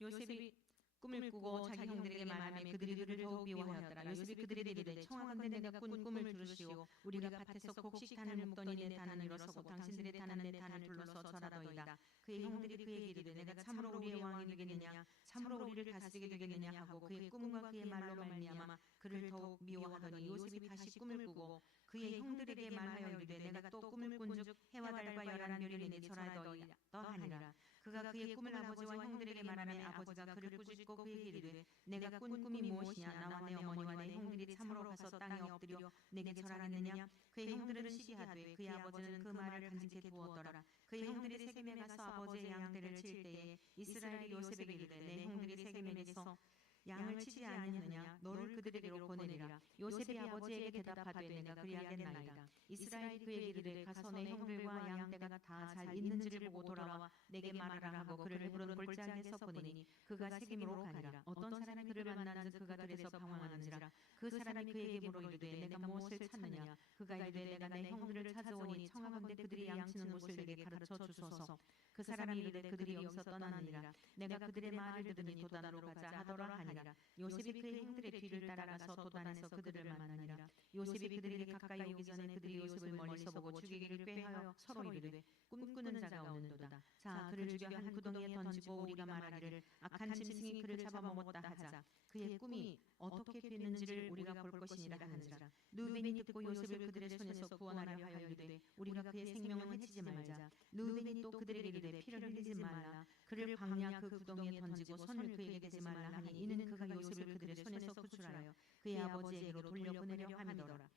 요셉이 꿈을 꾸고 자기 형들에게 말하며 그들이 그를 더욱 미워하였더라. 요셉이 그들에게 이르되 청하건대 내가 꾼 꿈을 들으시오. 우리가 밭에서 곡식단을 묶더니 내 단은 일어서고 당신들의 단은 내 단을 둘러서 절하더이다. 그의 형들이 그에게 이르되 내가 참으로 우리의 왕이 되겠느냐 참으로 우리를 다스리게 되겠느냐 하고 그의 꿈과 그의 말로 말미암아 그를 더욱 미워하더니 요셉이 다시 꿈을 꾸고 그의 형들에게 말하여 이르되 내가 또 꿈을 꾼즉 해와 달과 열한 별이 내게 절하더하니라. 그가 그의 꿈을 아버지와 형들에게 말하며 아버지가 그를 꾸짖고 그에게 이르되 내가 꾼 꿈이 무엇이냐 나와 내 어머니와 내 형들이 참으로 가서 땅에 엎드려 내게 절하겠느냐. 그의 형들은 시기하되 그의 아버지는 그 말을 간직해 두었더라. 그의 형들이 세겜에 가서 아버지의 양떼를 칠 때에 이스라엘이 요셉에게 이르되 내 형들이 세겜에게서 양을 치지 아니하느냐 너를 그들에게로 보내리라. 요셉이 아버지에게 대답하되 내가 그리하겠나이다. 이스라엘이 그에게 이르되 가서 내 형들과 양떼가 다 잘 있는지를 보고 돌아와 내게 말하라 하고 그를 헤브론 골짜기에서 보내니 그가 세겜으로 가니라. 어떤 사람이 그를 만난즉 그가 들에서 방황하는지라. 그 사람이 그에게 물어 이르되 내가 무엇을 찾느냐. 그가 이르되 내가 내 형들을 찾아오니 청하건대 그들이 양치는 곳을 내게 가르쳐 주소서. 그 사람이 이르되 그들이 여기서 떠나느니라. 내가 그들의 말을 들으니 도단으로 가자 하더라 하니라. 요셉이 그의 형들의 뒤를 따라가서 도단에서 그들을 만나니라. 요셉이 그들에게 가까이 오기 전에 그들이 요셉을 멀리서 보고 죽이기를 꾀하여 서로 이르되 꿈꾸는 자가 없는도다. 자 그를 죽여 한 구덩이에 던지고 우리가 말하기를 악한 짐승이 그를 잡아먹었다 하자. 그의 꿈이 어떻게 됐는지를 우리가 볼 것이니라 하는지라. 르우벤이 듣고 요셉을 그들의 손에서 구원하려 하여 이르되 우리가 그의 생명은 해치지 말자. 르우벤이 또 그들에게 이르되 피를 흘리지 말라. 그를 광야 그 구덩이에 던지고 손을 그에게 대지 말라 하니 이는 그가 요셉을 그들의 손에서 구출하여 그의 아버지에게로 돌려보내려 함이더라.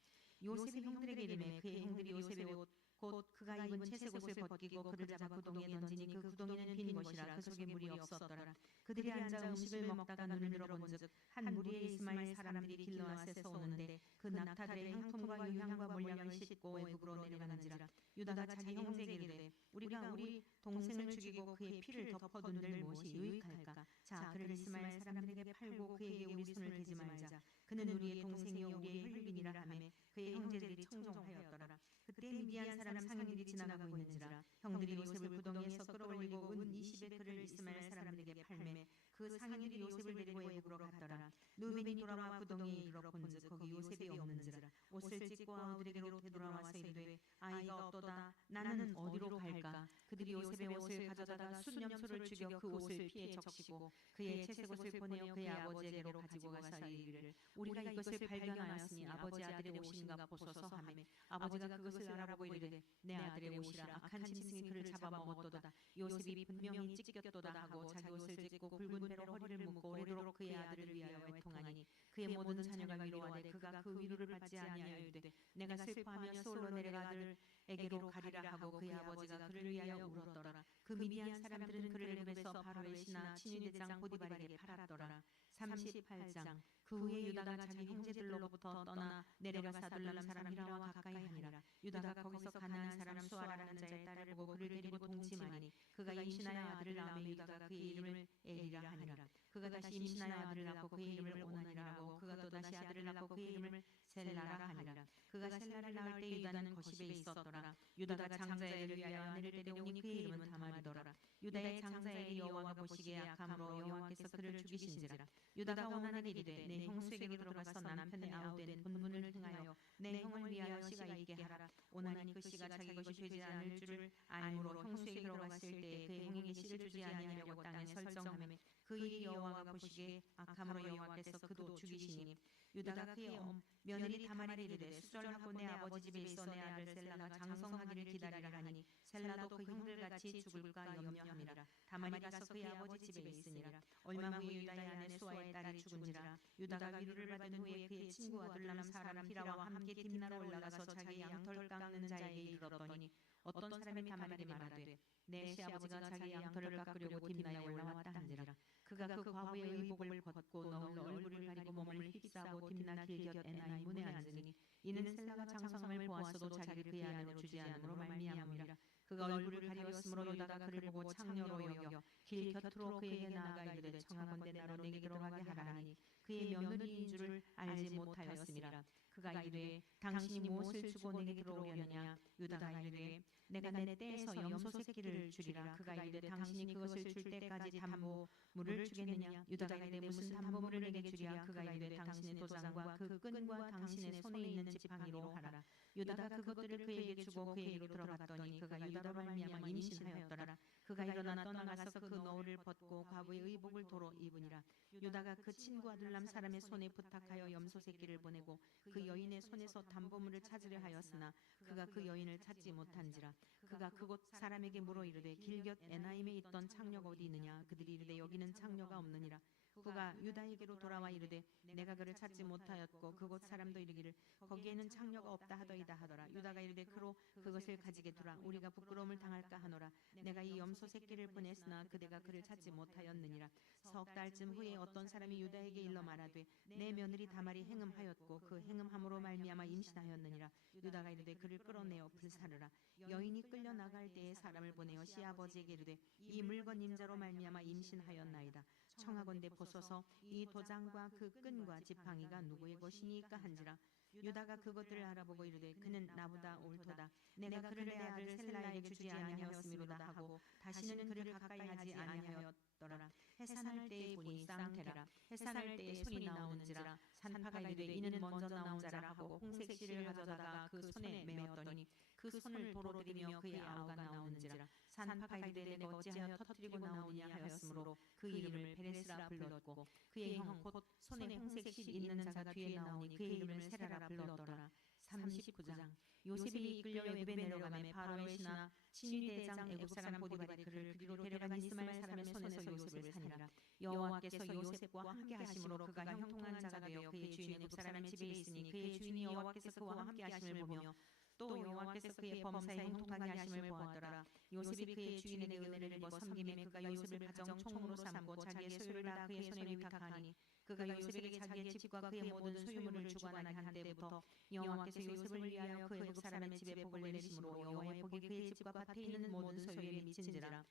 요셉이 형들에게 이르매 그의 형들이 요셉의 옷 곧 그가 입은 채색 옷을 벗기고 그를 잡아 구덩이에 던지니 그 구덩이는 빈 것이라 그 속에 물이 없었더라. 그들이 앉아 음식을 먹다가 눈을 들어본즉 한 무리의 이스마엘 사람들이 길르앗에서 오는데 그 낙타들의 향품과 유향과 몰약을 싣고 애굽으로 내려가는지라. 유다가 자기 형제에게 이르되 우리가 우리 동생을 죽이고 그의 피를 덮어둔들 무엇이 유익할까. 자 그를 이스마엘 사람들에게 팔고 그에게 우리 손을 대지 말자. 그는 우리의 동생이요 우리의 혈육이니라 하매 그의 형제들이 청종하였더라. 그때 미디안 사람 상인들이 지나가고 있는지라. 형들이 요셉을 구덩이에서 끌어올리고 은 20에 그를 이스마엘 사람들에게 팔매 그 상인들이 요셉을 데리고 애굽으로 갔더라. 르우벤이 돌아와 구덩이에 이르러 본즉 거기 요셉이 없는지라. 옷을 찢고 아우들에게로 되돌아와서 이르되 아이가 없도다. 나는 어디로 갈까. 그들이 요셉의 옷을 가져다가 순념소를 죽여 그 옷을 피에 적시고 그의 채색 옷을 보내어 그의 아버지에게로 가지고 가서 이르기를 우리가 이것을 발견하였으니 아버지 아들의 옷인가 보소서 하매 아버지가 그것을 알아보고 이르되 내 아들의 옷이라. 악한 짐승이 그를 잡아먹었도다. 요셉이 분명히 찢겼도다 하고 자기 옷을 찢고 굵은 배로 허리를 묶고 오래도록 그의 아들을 위하여 애통하니라. 형통하니 그의 모든 자녀가 위로하되 그가 그 위로를 받지 아니하여되 내가 슬퍼하며 서울로 내려가 아들에게로 가리라 하고 그의 아버지가 그를 위하여 울었더라. 그 미디안 사람들은 그를 애굽에서 바로의 신하 친위대장 보디발에게 팔았더라. 38장. 그 후에 유다가 자기 형제들로부터 떠나 내려가서 아둘람 사람 히라와 가까이 하니라. 유다가 거기서 가나안 사람 수아라는 자의 딸을 보고 그를 데리고 동침하니 그가 임신하여 아들을 낳으며 유다가 그의 이름을 에리라 하니라. 그가 다시 임신하여 아들을 낳고 그의 이름을 오나니라 하고 그가 또 다시 아들을 낳고 그의 이름을 셀라라 하니라. 그가 셀라를 낳을 때 유다는 거십에 있었더라. 유다가 장자엘을 위하여 아내를 데려오니 그의 이름은 다말이더라. 유다의 장자엘이 여호와가 보시기에 악함으로 여호와께서 그를 죽이신지라. 유다가 원하는 이르되 내 형수에게로 들어가서 남편의 아우된 본분을 행하여 내 형을 위하여 씨가 있게 하라. 오나니 그 씨가 자기 것이 되지 않을 줄을 알므로 형수에게 들어갔을 때에 그의 형에게 씨를 주지 아니하려고 땅에 설정하며 그 일이 여호와가 보시기에 악함으로 여호와께서 그도 죽이시니 유다가 그의 며느리 다말이 이르되 수절하고 내 아버지 집에 있어 내 아들 셀라가 장성하기를 기다리라 하니 셀라도 그 형들같이 죽을까 염려함이라. 다말이 가서 그의 아버지 집에 있으니라. 얼마 후에 유다의 아내 수아의 딸이 죽은지라. 유다가 위로를 받은 후에 그의 친구 아둘람 사람 히라와 함께 딥나로 올라가서 자기 양털 깎는 자에게 이르렀더니 어떤 사람이 다말에게 말하되 내 시아버지가 자기 양털을 깎으려고 딥나에 올라왔다 한지라. 그가 그 과부의 의복을 벗고 너울로 얼굴을 가리고 몸을 휩싸고 딥나 길곁 에나이 문에 앉으니 이는 셀라가 장성함을 보았어도 자기를 그의 아내로 주지 않음으로 말미암음이라. 그가 얼굴을 가리었으므로 유다가 그를 보고 창녀로 여겨 길 곁으로 그에게 나아가 이르되 청하건대 나로 내게 들어가게 하라 하니 그의 며느리인 줄을 알지 못하였음이라. 그가 이르되 당신이 무엇을 주고 내게 들어오려느냐. 유다가 이르되 내가 내 떼에서 염소 새끼를 주리라. 그가 이르되 당신이 그것을 줄 때까지 담보물을 주겠느냐. 유다가 이르되 무슨 담보물을 내게 주랴. 그가 이르되 당신의 도장과 그 끈과 당신의 손에 있는 지팡이로 하라. 유다가 그것들을 그에게 주고 그에게로 들어갔더니 그가 유다로 말미암아 임신하였더라. 그가 일어나 떠나가서 그 너울을 벗고 과부의 의복을 도로 입으니라. 유다가 그 친구 아둘람 사람의 손에 부탁하여 염소 새끼를 보내고 그 여인의 손에서 담보물을 찾으려 하였으나 그가 그 여인을 찾지 못한지라. 그가 그곳 사람에게 물어 이르되 길곁 에나임에 있던 창녀가 어디 있느냐. 그들이 이르되 여기는 창녀가 없느니라. 그가 유다에게로 돌아와 이르되 내가 그를 찾지 못하였고 그곳 사람도 이르기를 거기에는 창녀가 없다 하더이다 하더라. 유다가 이르되 그로 그것을 가지게 두라. 우리가 부끄러움을 당할까 하노라. 내가 이 염소 새끼를 보냈으나 그대가 그를 찾지 못하였느니라. 석 달쯤 후에 어떤 사람이 유다에게 일러 말하되 내 며느리 다말이 행음하였고 그 행음함으로 말미암아 임신하였느니라. 유다가 이르되 그를 끌어내어 불사르라. 여인이 끌려 나갈 때에 사람을 보내어 시아버지에게 이르되 이 물건 임자로 말미암아 임신하였나이다. 청하건대 보소서 이 도장과 그 끈과 지팡이가 누구의 것이니까 한지라. 유다가 그것들을 알아보고 이르되 그는 나보다 옳도다. 내가 그를 내 아들 셀라에게 주지 아니하였음이로다 하고 다시는 그를 가까이 하지 아니하였더라. 해산할 때의 분이 쌍태라. 해산할 때에 손이 나오는지라. 산파가 이르되 이는 먼저 나온 자라 하고 홍색 실을 가져다가 그 손에 메었더니 그 손을 도로 들이며 그의 아우가 나오는지라. 산파가 이르되 내가 어찌하여 터뜨리고 나오느냐 하였으므로 그 이름을 베레스라 불렀고 그의 형 곧 손에 홍색 실 있는 자가 뒤에 나오니 그의 이름을 세라라 불렀더라. 39장. 요셉이 이끌려 애굽에 내려가매 바로의 신하 친위대장 애굽 사람 보디발이 그를 그리로 데려간 이스마엘 사람의 손에서 요셉을 사니라. 여호와께서 요셉과 함께 하심으로 그가 형통한 자가 되어 그의 주인 애굽 사람의 집에 있으니 그의 주인이 여호와께서 그와 함께 하심을 보며 또 여호와께서 그의 범사에 형통하게 하심을 보았더라. 요셉이 그의 주인에게 은혜를 입어 섬김에 그가 요셉을 가정 총무로 삼고 자기의 소유를 다 그의 손에 위탁하니 그가 요셉에게 자기의 집과 그의 모든 소유물을 주관하게 한 때부터 여호와께서 요셉을 위하여 그 애굽 사람의 집에 복을 내리심으로 여호와의 복이 그의 집과 밭에 있는 모든 소유에 미친지라.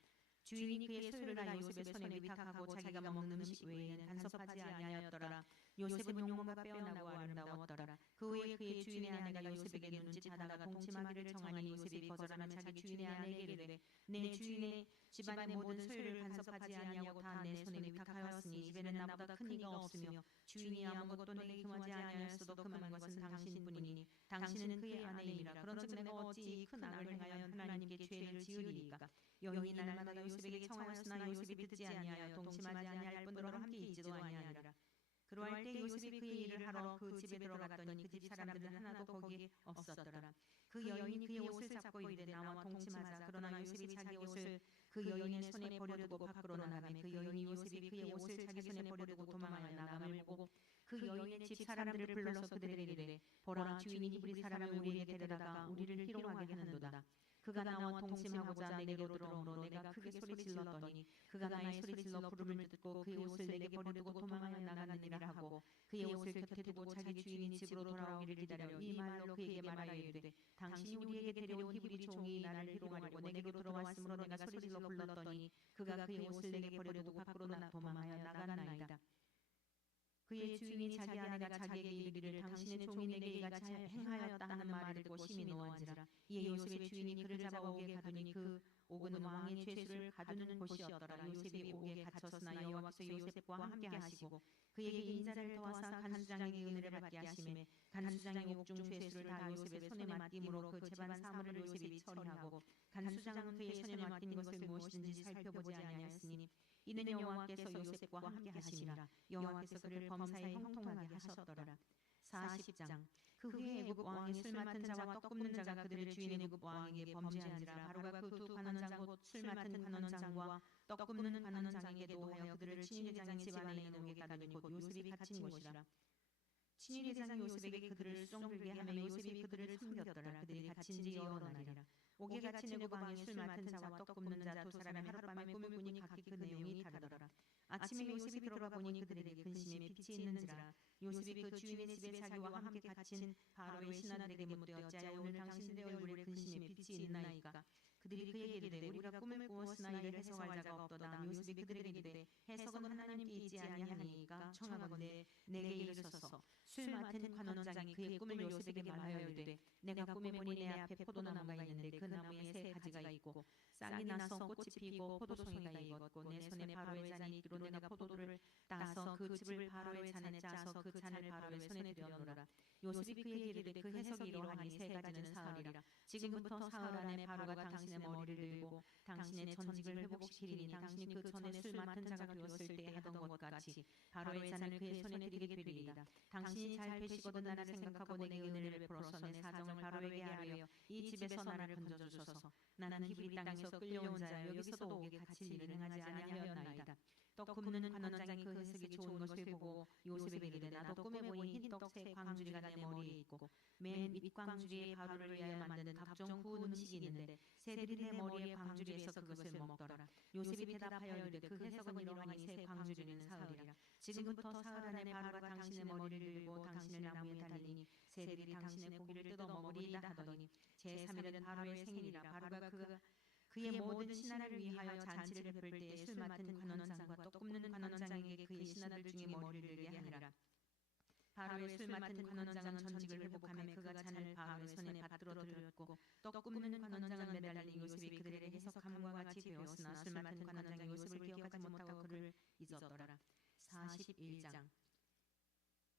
주인이 그의 소유를 다 요셉의 손에 위탁하고 자기가 먹는 음식 외에는 간섭하지 아니하였더라. 요셉은 용모가 빼어나고 아름다웠더라. 그 후에 그의 주인의 아내가 요셉에게 눈짓하다가 동침하기를 청하니 요셉이 거절하며 자기 주인의 아내에게 이르되 내 주인의 집안의 모든 소유를 간섭하지 아니하고 다 내 손에 위탁하였으니 집에는 나보다 큰 이가 없으며 주인이 아무것도 내게 금하지 아니하였어도 금한 것은 당신뿐이니 당신은 그의 아내임이라. 그런즉 내가 어찌 이 큰 악을 행하여 하나님께 죄를 지으리이까. 여인이 날마다 요셉에게 청하였으나 요셉이 듣지 아니하여 동침하지 아니할 뿐더러 함께 있지도 아니하니라. 그러할 때 요셉이 그의 일을 하러 그 집에 들어갔더니 그 집 사람들은 하나도 거기에 없었더라. 그 여인이 그의 옷을 잡고 이르되 나와 동침하자. 그러나 요셉이 자기 옷을 그 여인의 손에 버려두고 밖으로 나가매 그 여인이 요셉이 그의 옷을 자기 손에 버려두고 도망하여 나감을 보고 여인의 집 사람들을 불러서 그들에게 이르되 보라 주인이 히브리 사람을 우리에게 데려다가 우리를 희롱하게 하는도다. 그가 나와 동침하고자 내게로 들어오므로 내가 크게 소리질렀더니 그가 나의 소리질러 부름을 듣고 그의 옷을 내게 버려두고 도망하여 나갔느니라 하고 그의 옷을 곁에 두고 자기 주인이 집으로 돌아오기를 기다려 이 말로 그에게 말하여 이르되 당신이 우리에게 데려온 히브리 종이 나를 희롱하려고 내게로 들어왔으므로 내가 소리질러 불렀더니 그가 그의 옷을 내게 버려두고 밖으로 도망하여 나갔나이다. 그의 주인이 자기 아내가 자기에게 이르기를 당신의 종이 내게 이같이 행하였다 하는 말을 듣고 심히 노한지라. 이에 요셉의 주인이 그를 잡아 옥에 가두니 그 옥은 왕의 죄수를 가두는 곳이었더라. 요셉이 옥에 갇혔으나 여호와께서 요셉과 함께 하시고 그에게 인자를 더하사 간수장에게 은혜를 받게 하심에 간수장이 옥중 죄수를 다 요셉의 손에 맡김으로 그 재반 사물을 요셉이 처리하고 간수장은 그의 손에 맡긴 것을 무엇이든지 살펴보지 아니하였으니 이는 여호와께서 요셉과 함께 하심이라. 여호와께서 그를 범사에 형통하게 하셨더라. 40장. 그 후에 애굽 왕이 술 맡은 자와 떡 굽는 자가 그들의 주인 애굽 왕에게 범죄한지라. 바로가 그 두 관원장 곧 술 맡은 관원장과 떡 굽는 관원장에게 노하여 그들을 친위대장의 집 안에 있는 옥에 가두니 곧 요셉이 갇힌 곳이라. 친위대장이 요셉에게 그들을 수종들게 하며 요셉이 그들을 섬겼더라. 그들이 갇힌 지 여러 날이라. 옥에 갇힌 애굽 왕의 술 맡은 자와 떡 굽는 자 두 사람이 하룻밤에 꿈을 꾸니 각기 그 내용이 다르더라. 아침에 요셉이 들어가 보니 그들에게 근심에 빛이 있는지라. 요셉이 그 주인의 집에 자기와 함께 갇힌 바로의 신하들에게 묻되 어찌하여 오늘 당신들의 얼굴에 근심에 빛이 있나이까. 그들이 그에게 이르되 우리가 꿈을 꾸었으나 이를 해석할 자가 없도다. 요셉이 그들에게 이르되 해석은 하나님께 있지 아니하니까 청하건대 내게 이르소서. 술 맡은 관원장이 그의 꿈을 요셉에게 말하여 이르되 내가 꿈에 보니 내 앞에 포도나무가 있는데 그 나무에 세 가지가 있고 싹이 나서 꽃이 피고 포도송이가 익었고 내 손에 바로의 잔이 있기로 내가 포도를 따서 그 즙을 바로의 잔에 짜서 그 잔을 바로의 손에 들여놓으라. 요셉이 그에게 이르되 그 해석이 이러하니 세 가지는 사흘이라. 지금부터 사흘 안에 바로가 당신의 머리를 들고 당신의 전직을 회복시키리니 당신이 그 전에 술 맡은 자가 되었을 때 하던 것 같이 바로의 잔을 그의 손에 드리게 되리이다. 당신이 잘 되시거든 나를 생각하고 내게 은혜를 베풀어서 내 사정을 바로에게 아뢰어 이 집에서 나를 건져주소서. 나는 히브리 땅에서 끌려온 자여 여기서도 옥에 갇힐 일을 행하지 아니하였나이다. 떡 굽는 관원장이 그 해석이 좋은 것을 보고 요셉에게 이르되 나도 꿈에 보니 흰떡 세 광주리가 내 머리에 있고 맨 윗광주리에 바로를 위하여 만든 각종 구운 음식이 있는데 새들이 내 머리에 광주리에서 그것을 먹더라. 요셉이 대답하여 이르되 그 해석은 이러하니 새 광주리는 사흘이라. 지금부터 사흘 안에 바로가 당신의 머리를 들고 당신을 나무에 달리니 새들이 당신의 고기를 뜯어 먹으리이다 하더니 제3일은 바로의 생일이라. 바로가 그의 모든 신하를 위하여 잔치를 베풀 때에 술 맡은 관원장과 떡 굽는 관원장에게 그의 신하들 중에 머리를 들게 하니라. 바로의 술 맡은 관원장은 전직을 회복하며 그가 잔을 바로의 손에 받들어 들었고 떡 굽는 관원장은 매달린 요셉이 그들에게 해석함과 같이 되었으나 술 맡은 관원장이 요셉을 기억하지 못하고 그를 잊었더라. 41장.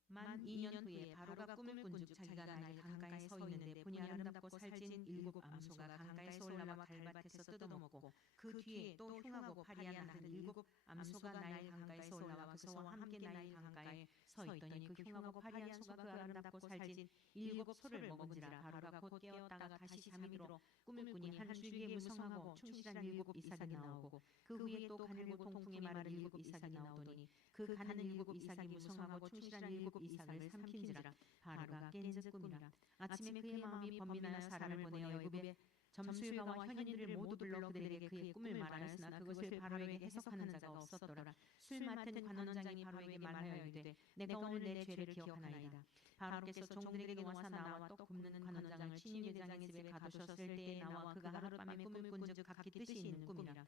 만 2년 후에 바로가 꿈을 꾼즉 자기가 나일 강가에 서 있는데 보니 아름답고 살찐 7 암소가 강가에서 올라와 갈밭에서 뜯어먹고 그 뒤에 또 흉하고 파리한 다른 7 암소가 나일 강가에서 올라와 그 소와 함께 나일 강가에 서 있더니 그 흉하고 파리한 소가 그 아름답고 살찐 7 소를 먹은지라. 바로가 곧 깨었다가 다시 잠이 들어 꿈을 꾸니 한 줄기에 무성하고 충실한 7 이삭이 나오고 그 후에 또 가늘고 통풍에 마른 7 이삭이 나오더니 그 가는 7 이삭이 무성하고 충실한 7 이삭을 삼킨지라. 바로가 깬즉 꿈이라. 아침에 그의 마음이 번민하여 사람을 보내어 애굽의 점술가와 현인들을 모두 불러 그들에게 그의 꿈을 말하였으나 그것을 바로에게 해석하는 자가 없었더라. 술 맡은 관원장이 바로에게 말하여 이르되 내가 오늘 내 죄를 기억하나이다. 바로께서 종들에게 놓아서 나와 떡 굽는 관원장을 친위대장의 집에 가두셨을 때에 나와 그가 하룻밤에 꿈을 꾼즉 각기 뜻이 있는 꿈이라.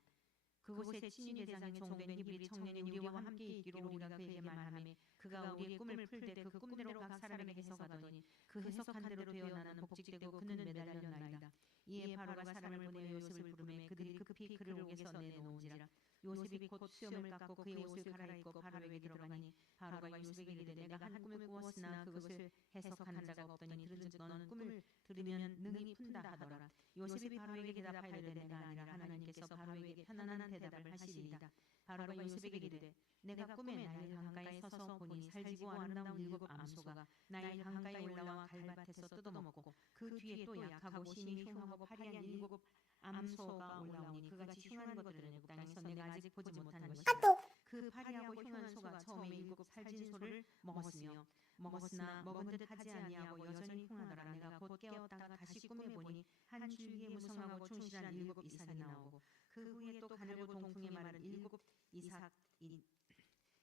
그곳에 친위대장의 종된 히브리 청년이 우리와 함께 있기로 우리가 그에게 말하매 그가 우리의 꿈을 풀되 그 꿈대로 각 사람에게 해석하더니 그 해석한 대로 되어 나는 복직되고 그는 매달렸나이다. 이에 바로가 사람을 보내어 요셉을 부르매 그들이 급히 그를 옥에서 내놓은지라. 요셉이 곧 수염을 깎고 그의 옷을 갈아입고 바로에게 들어가니 바로가 요셉에게 이르되 내가 한 꿈을 꾸었으나 그것을 해석하는 자가 없더니 들은즉 너는 꿈을 들으면 능히 푼다 하더라. 요셉이 바로에게 대답하여 이르되 내가 아니라 하나님께서 바로에게 편안한 대답을 하시리이다. 바로가 요셉에게 이르되 내가 꿈에 나일 강가에 서서 보니 살지고 아름다운 7 암소가 나일 강가에 올라와 갈밭에서 뜯어먹고 그 뒤에 또 약하고 심히 흉하고 파리한 7 암소가 올라오니 그같이 흉한 것들은 애굽 땅에서 내가 아직 보지 못한 것이라. 그 파리하고 흉한 소가 처음에 7 살진 소를 먹었으며 먹었으나 먹은 듯 하지 아니하고 여전히 흉하더라. 내가 곧 깨었다가 다시 꿈에 보니 한 줄기에 무성하고 충실한 7 이삭이 나오고 그 후에 또 가늘고 동풍에 마른 7 이삭이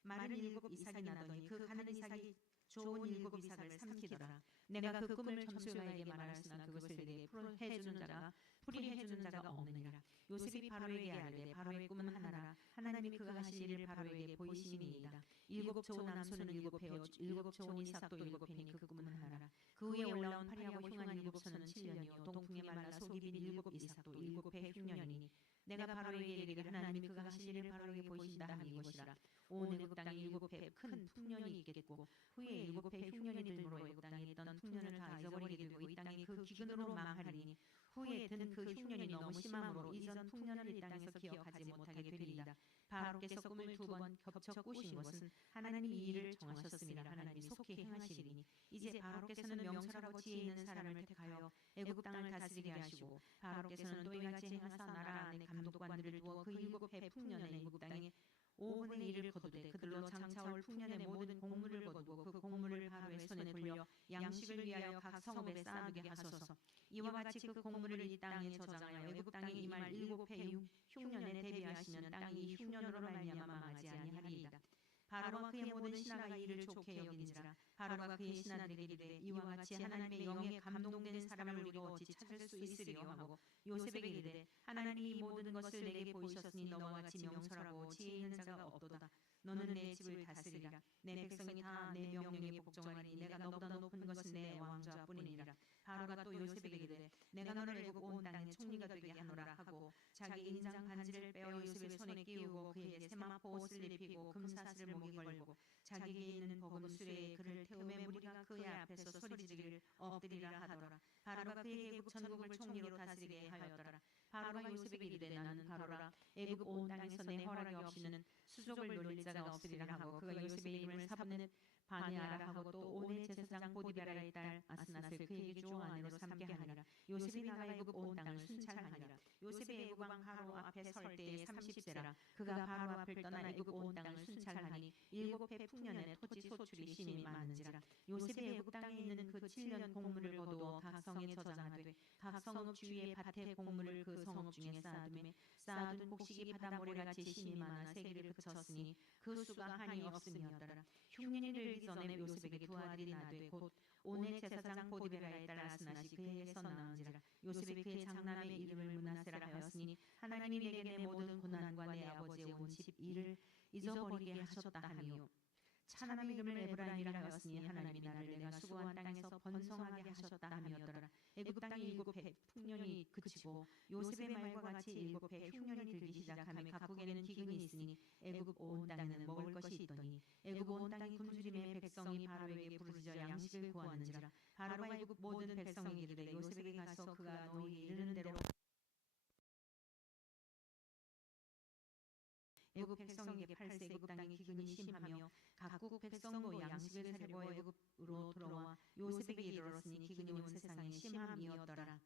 마른 7 이삭이 나더니 그 가는 이삭이 좋은 7 이삭을 삼키더라. 내가 그 꿈을 점수가에게 말하였으나 그것을 내게 해주는 자가 풀이해주는 자가 없느니라. 요셉이 바로에게 아뢰되 바로의 꿈은 하나라. 하나님이 그가 하실 일을 바로에게 보이심이니이다. 7 좋은 남소는 7 해요 7 좋은 이삭도 7 해니 그 꿈은 하나라. 그 후에 올라온 파리하고 흉한 7 소는 7년이요 동풍에 말라 속이 빈 7 이삭도 7해 흉년이니 내가 바로에게 이르기를 하나님이 그가 하실 일을 바로에게 보이신다 함이 이것이라. 온 애굽 땅에 7해 큰 풍년이 있겠고 후에 7해 흉년이 들므로 애굽 땅에 있던 풍년을 다 잊어버리게 되고 이 땅이 그 기근으로 망하리니 후에 든 그 흉년이 너무 심함으로 이전 풍년을 이 땅에서 기억하지 못하게 되리이다. 바로께서 꿈을 2번 겹쳐 꾸신 것은 하나님이 이 일을 정하셨음이라. 하나님이 속히 행하시리니 이제 바로께서는 명철하고 지혜 있는 사람을 택하여 애굽 땅을 다스리게 하시고 바로께서는 또 이같이 행하사 나라 안에 감독관들을 두어 그 7해 풍년에 애굽 땅에 5분의 1을 거두되 그들로 장차올 풍년의 모든 곡물을 거두고 그 곡물을 바로의 손에 돌려 양식을 위하여 각 성읍에 쌓아두게 하소서. 이와 같이 그 곡물을 이 땅에 저장하여 애굽 땅에 임할 7해 흉년에 대비하시면 땅이 이 흉년으로 말미암아 망하지 아니하리이다. 바로와 그의 모든 신하가 이 일을 좋게 여긴지라. 바로가 그의 신하들에게 이르되 이와 같이 하나님의 영에 감동되는 사람을 우리가 어찌 찾을 수 있으리요 하고 요셉에게 이르되 하나님이 이 모든 것을 내게 보이셨으니 너와 같이 명철하고 지혜 있는 자가 없도다. 너는 내 집을 다스리라. 내 백성이 다 내 명령에 복종하니 내가 너보다 높은 것은 내 왕좌뿐이니라. 바로가 또 요셉에게 이르되 내가 너를 애굽 온 땅의 총리가 되게 하노라 하고 자기 인장 반지를 빼어 요셉의 손에 끼우고 그에게 세마포 옷을 입히고 금사슬을 목에 걸고 자기에게 있는 버금 수레에 그를 태우매 무리가 그의 앞에서 소리지르기를 엎드리라 하더라. 바로가 그에게 애굽 전국을 총리로 다스리게 하였더라. 바로가 요셉에게 이르되 나는 바로라. 애굽 온 땅에서 내 허락이 없이는 수족을 놀릴 자가 없으리라 하고 그가 요셉의 이름을 사붓넷 바네아라 하고 또 온의 제사장 보디베라의 딸 아스낫을 그에게 주 아내로 삼게 하니라. 요셉이 나가 애굽 온 땅을 순찰하니라. 요셉이 애굽 왕 바로 앞에 설 때에 30세라. 그가 바로 앞을 떠나 애굽 온 땅을 순찰하니 7해 풍년에 토지 소출이 심히 많은지라. 요셉이 애굽 땅에 있는 그 7년 곡물을 거두어 각 성에 저장하되 각 성읍 주위의 밭에 곡물을 그 성읍 중에 쌓아두매 쌓아둔 곡식이 바다 모래같이 심히 많아 세계를 그쳤으니 그 수가 한이 없음이었더라. 흉년이 들기 전에 요셉에게 두 아들이 나되 곧 온의 제사장 보디베라의 딸 아스낫이 그에게서 나은지라. 요셉이 그의 장남의 이름을 므낫세라 하였으니 하나님이 내게 내 모든 고난과 내 아버지의 온 집 일을 잊어버리게 하셨다 하며 차남 이름을 에브라임이라 하였으니 하나님이 나를 내가 수고한 땅에서 번성하게 하셨다 함이었더라. 애굽 땅이 7해 풍년이 그치고 요셉의 말과 같이 7해 흉년이 들기 시작하며 각국에는 기근이 있으니 애굽 온 땅에는 먹을 것이 있더니 애굽 온 땅이 굶주림에 백성이 바로에게 부르짖어 양식을 구하는지라. 바로가 애굽 모든 백성에게 이르되 요셉에게 가서 그가 너희에게 이르는 대로 애굽 백성에게 팔세. 애굽 땅의 기근이 심하며 각국 백성도 양식을 사려고 애굽으로 돌아와 요셉에게 이르렀으니 기근이 온 세상에 심함이었더라.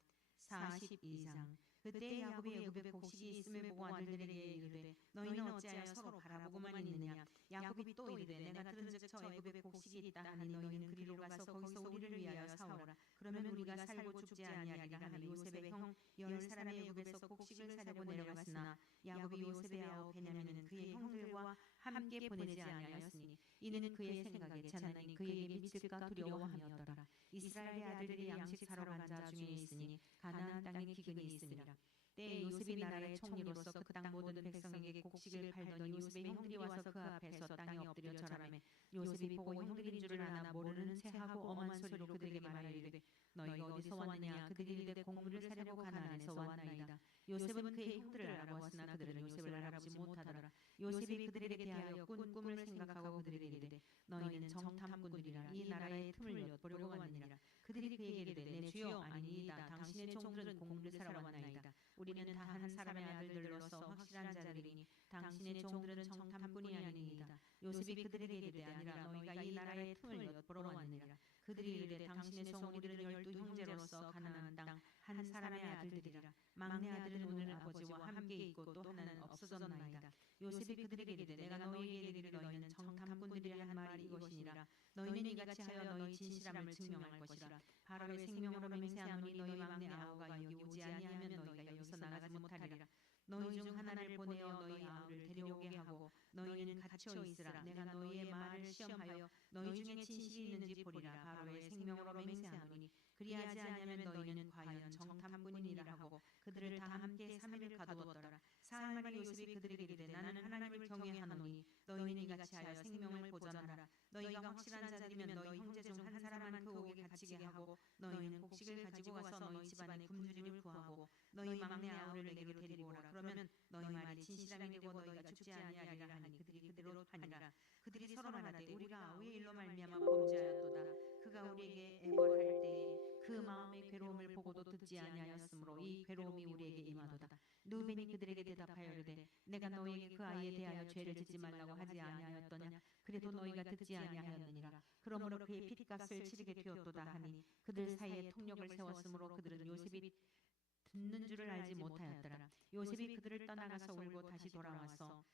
42장. 그때 야곱이 애굽에 곡식이 있음을 보고 아들들에게 이르되 너희는 어찌하여 서로 바라보고만 있느냐. 야곱이 또 이르되 내가 들은즉 저 애굽에 곡식이 있다 하니 너희는 그리로 가서 거기서 우리를 위하여 사오라. 그러면 우리가 살고 죽지 아니하리라 하며 요셉의 형 10사람이 애굽에서 곡식을 사려고 내려갔으나 야곱이 요셉의 아우 베냐민은 그의 형들과 함께 보내지 아니하였으니 이는 그의 생각에 자나니 그에게 미칠까 두려워함이었더라. 이스라엘의 아들들이 양식 사러 간 자 중에 있으니 가나안 땅에 기근이 있음이라. 때에 요셉이 나라의 총리로서 그 땅 모든 백성에게 곡식을 팔더니 요셉의 형들이 와서 그 앞에서 땅에 엎드려 절하매 요셉이 보고 형들인 줄을 아나 모르는 체하고 엄한 소리로 그들에게 말하이르되 너희가 어디서 왔느냐. 그들이 이르되 곡물을 사려고 가나안에서 왔나이다. 요셉은 그의 형들을 알아보았으나 그들은 요셉을 알아보지 못하더라. 요셉이 그들에게 대하여 꾼 꿈을 생각하고 그들에게 이르되 너희는 정탐꾼들이라 이 나라의 틈을 엿보려고 왔느니라. 그들이 그에게 이르되 내 주여 아니이다. 당신의 종들은 곡물을 사러 왔나이다. 우리는 다 한 사람의 아들들로서 확실한 자들이니 당신의 종들은 정탐꾼이 아니니이다. 요셉이 그들에게 이르되 아니라 너희가 이 나라의 틈을 엿보러 왔느니라. 그들이 이르되 당신의 종 우리들은 12 형제로서 가나안 땅 한 사람의 아들들이라. 막내 아들은 오늘 아버지와 함께 있고 또 하나는 없어졌나이다. 요셉이 그들에게 이르되 내가 너희에게 이르기를 너희는 정탐꾼들이라 한 말이 이것이니라. 너희는 이같이 하여 너희 진실함을 증명할 것이라. 바로의 생명으로 맹세하노니 너희 막내 아우가 여기 오지 아니하면 너희가 여기서 나가지 못하리라. 너희 중 하나를 보내어 너희 아우를 데려오게 하고 너희는 갇혀 있으라. 내가 너희의 말을 시험하여 너희 중에 진실이 있는지 보리라. 바로의 생명으로 맹세하노니 그리하지 아니하면 너희는 과연 정탐꾼이니라 하고 그들을 다 함께 3일을 가두었더라. 사흘 만에 요셉이 그들에게 이르되 나는 하나님을 경외하노니 너희는 이같이 하여 생명을 보전하라. 너희가 확실한 자들이면 너희 형제 중 한 사람만 그 옥에 갇히게 하고 너희는 곡식을 가지고 가서 너희 집안의 굶주림을 구하고 너희 막내 아우를 내게로 데리고 오라. 그러면 너희 말이 진실함이 되고 너희가 죽지 아니하리라 하니 그들이 그대로 하니라. 그들이 서로 말하되 우리가 아우의 일로 말미암아 범죄하였도다. 그가 우리에게 애벌할 때에 그 마음의 괴로움을 보고도 듣지 아니하였으므로 이 괴로움이 우리에게 임하도다. 누벤이 그들에게 대답하여 이르되 내가 너희에게 그 아이에 대하여 죄를 짓지 말라고 하지 아니하였더냐. 그래도 너희가 듣지 아니하였느니라. 그러므로 그의 핏값을 치르게 되었도다 하니 그들 사이에 통력을 세웠으므로 그들은 요셉이 듣는 줄을 알지 못하였더라. 요셉이 그들을 떠나가서 울고 다시 돌아와서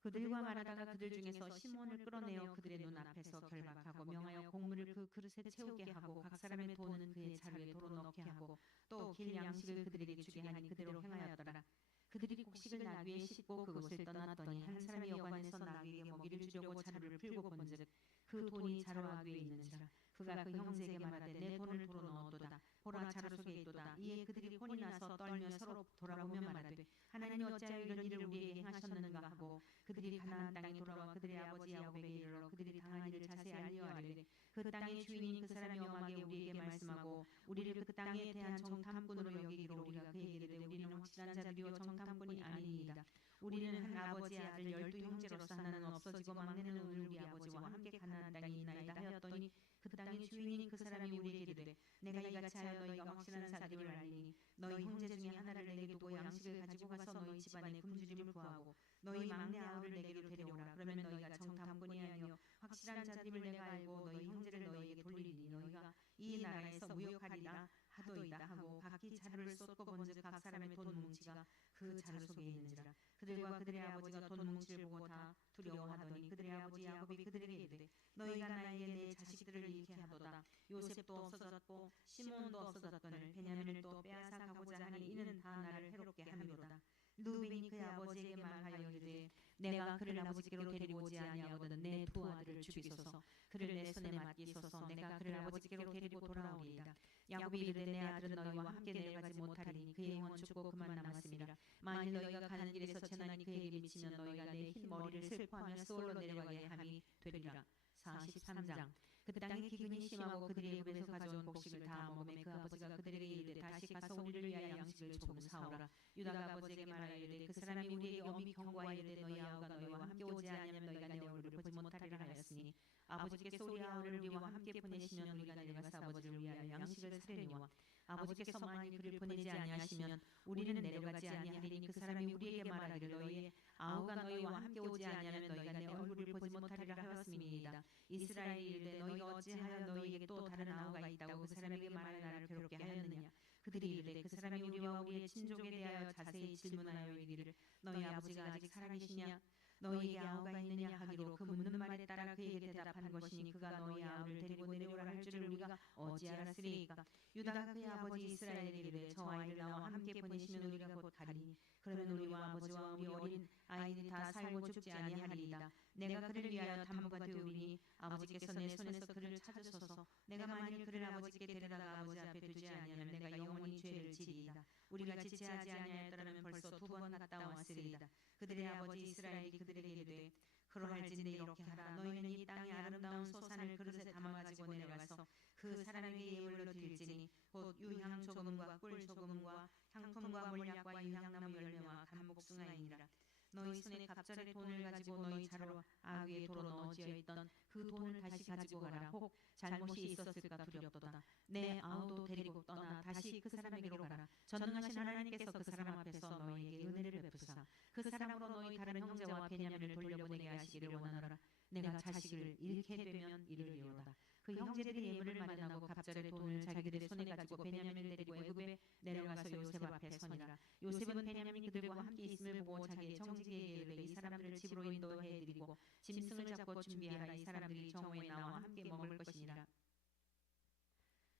그들과 말하다가 그들 중에서 시몬을 끌어내어 그들의 눈앞에서 결박하고 명하여 곡물을 그 그릇에 채우게 하고 각 사람의 돈은 그의 자루에 도로 넣게 하고 또 길 양식을 그들에게 주게 하니 그대로 행하였더라. 그들이 곡식을 나귀에 싣고 그곳을 떠났더니 한 사람이 여관에서 나귀에게 먹이를 주려고 자루를 풀고 본즉 그 돈이 자루 아귀에 있는지라. 그가 그 형제에게 말하되 내 돈을 도로 넣었도다. 보라 자루 속에 있도다. 이에 그들이 혼이 나서 떨며 서로 돌아보며 말하되 하나님이 어찌하여 이런 일을 우리에게 행하셨는가 하고 그들이 가나안 땅에 돌아와 그들의 아버지 야곱에게 이르러 그들이 당한 일을 자세히 알려 아뢰되 그 땅의 주인인 그 사람이 엄하게 우리에게 말씀하고 우리를 그 땅에 대한 정탐꾼으로 여기기로 우리가 그에게 이르되 우리는 확실한 자들이요 정탐꾼이 아니니이다. 우리는 한 아버지의 아들 12 형제로서 하나는 없어지고 막내는 오늘 우리 아버지와 함께 가나안 땅에 있나이다 하였더니 그 땅의 주인인 그 사람이 우리에게 이르되 내가 이같이 하여 너희가 확실한 자들임을 알리니 너희 형제 중에 하나를 내게 두고 양식을 가지고 가서 너희 집안의 굶주림을 구하고 너희 막내 아우를 내게로 데려오라. 그러면 너희가 정탐꾼이 아니요 확실한 자들임을 내가 알고 너희 형제를 너희에게 돌리니 너희가 이 나라에서 무역하리라 하도이다 하고 각기 자루를 쏟고 본즉 각 사람의 돈 뭉치가 그 자루 속에 있는지라. 그들과 그들의 아버지가 돈 뭉치를 보고 다 두려워하더니 그들의 아버지 야곱이 그들에게 이르되 너희가 나에게 내 자식들을 잃게 하도다. 요셉도 없어졌고 시몬도 없어졌거늘 베냐민을 또 빼앗아 가고자 하니 이는 다 나를 해롭게 함이로다. 루벤이 그의 아버지에게 말하여 이르되 내가 그를 아버지께로 데리고 오지 아니하거든 내 두 아들을 죽이소서. 그를 내 손에 맡기소서. 내가 그를 아버지께로 데리고 돌아오리이다. 야곱이 이르되 내 아들은 너희와 함께 내려가지 못하리니 그의 영은 죽고 그만 남았음이라. 만일 너희가 가는 길에서 재난이 그에게 미치면 너희가 내 흰 머리를 슬퍼하며 스올로 내려가게 함이 되리라. 43장. 그 땅에 기근이 심하고 그들이 애굽에서 가져온 곡식을 다 먹음에 그 아버지가 그들에게 이르되 다시 가서 우리를 위하여 양식을 조금 사오라. 유다가 아버지에게 말하여 이르되 그 사람이 우리에게 엄히 경고하여 이르되 너희 아우가 너희와 함께 오지 아니하면 너희가 내 얼굴을 보지 못하리라 하였으니 아버지께서 우리 아우를 우리와 함께 보내시면 우리가 내려가서 아버지를 위하여 양식을 사려니와 아버지께서 만일 그를 보내지 아니하시면 우리는 내려가지 아니하리니 그 사람이 우리에게 말하기를 너희의 아우가 너희와 함께 오지 아니하면 너희가 내 얼굴을 보지 못하리라 하였음이니이다. 이스라엘이 이르되 너희가 어찌하여 너희에게 또 다른 아우가 있다고 그 사람에게 말하여 나를 괴롭게 하였느냐. 그들이 이르되 그 사람이 우리와 우리의 친족에 대하여 자세히 질문하여 이르기를 너희 아버지가 아직 살아계시냐 너희에게 아우가 있느냐 하기로 그 묻는 말에 따라 그에게 대답한 것이니 그가 너희 아우를 데리고 내려오라 할 줄을 우리가 어찌 알았으리이까. 유다가 그의 아버지 이스라엘에게 이르되 저 아이를 나와 함께 보내시면 우리가 곧 가리니 그러면 우리와 아버지와 우리 어린 아이들이 다 살고 죽지 아니하리이다. 내가 그를 위하여 담보가 되오리니 아버지께서 내 손에서 그를 찾으소서. 내가 만일 그를 아버지께 데려다가 아버지 앞에 두지 아니하면 내가 영원히 죄를 지리이다. 우리가 지체하지 아니하였더라면 벌써 2번 갔다 왔으리이다. 그들의 아버지 이스라엘이 그들에게 이르되 그러할진대 이렇게 하라. 너희는 이 땅의 아름다운 소산을 그릇에 담아가지고 내려가서 그 사람에게 예물로 드릴지니 곧 유향 조금과 꿀 조금과 향품과 몰약과 유향나무 열매와 감복숭아이니라. 너희 손에 갑절의 돈을 가지고 너희 자루 아귀에 도로 넣어지어 있던 그 돈을 다시 가지고 가라. 혹 잘못이 있었을까 두렵도다. 내 아우도 데리고 떠나 다시 그 사람에게로 가라. 전능하신 하나님께서 그 사람 앞에서 너희에게 은혜를 베푸사 그 사람으로 너희 다른 형제와 베냐민을 돌려보내게 하시기를 원하노라. 내가 자식을 잃게 되면 이르리로다. 그 형제들이 예물을 마련하고 갑절의 돈을 자기들의 손에 가지고 베냐민을 데리고 애굽에 내려가서 요셉 앞에 서니라. 요셉은 베냐민이 그들과 함께 있음을 보고 자기의 청지기에게 이르되 이 사람들을 집으로 인도해 드리고 짐승을 잡고 준비하라. 이 사람들이 정오에 나와 함께 먹을 것이니라.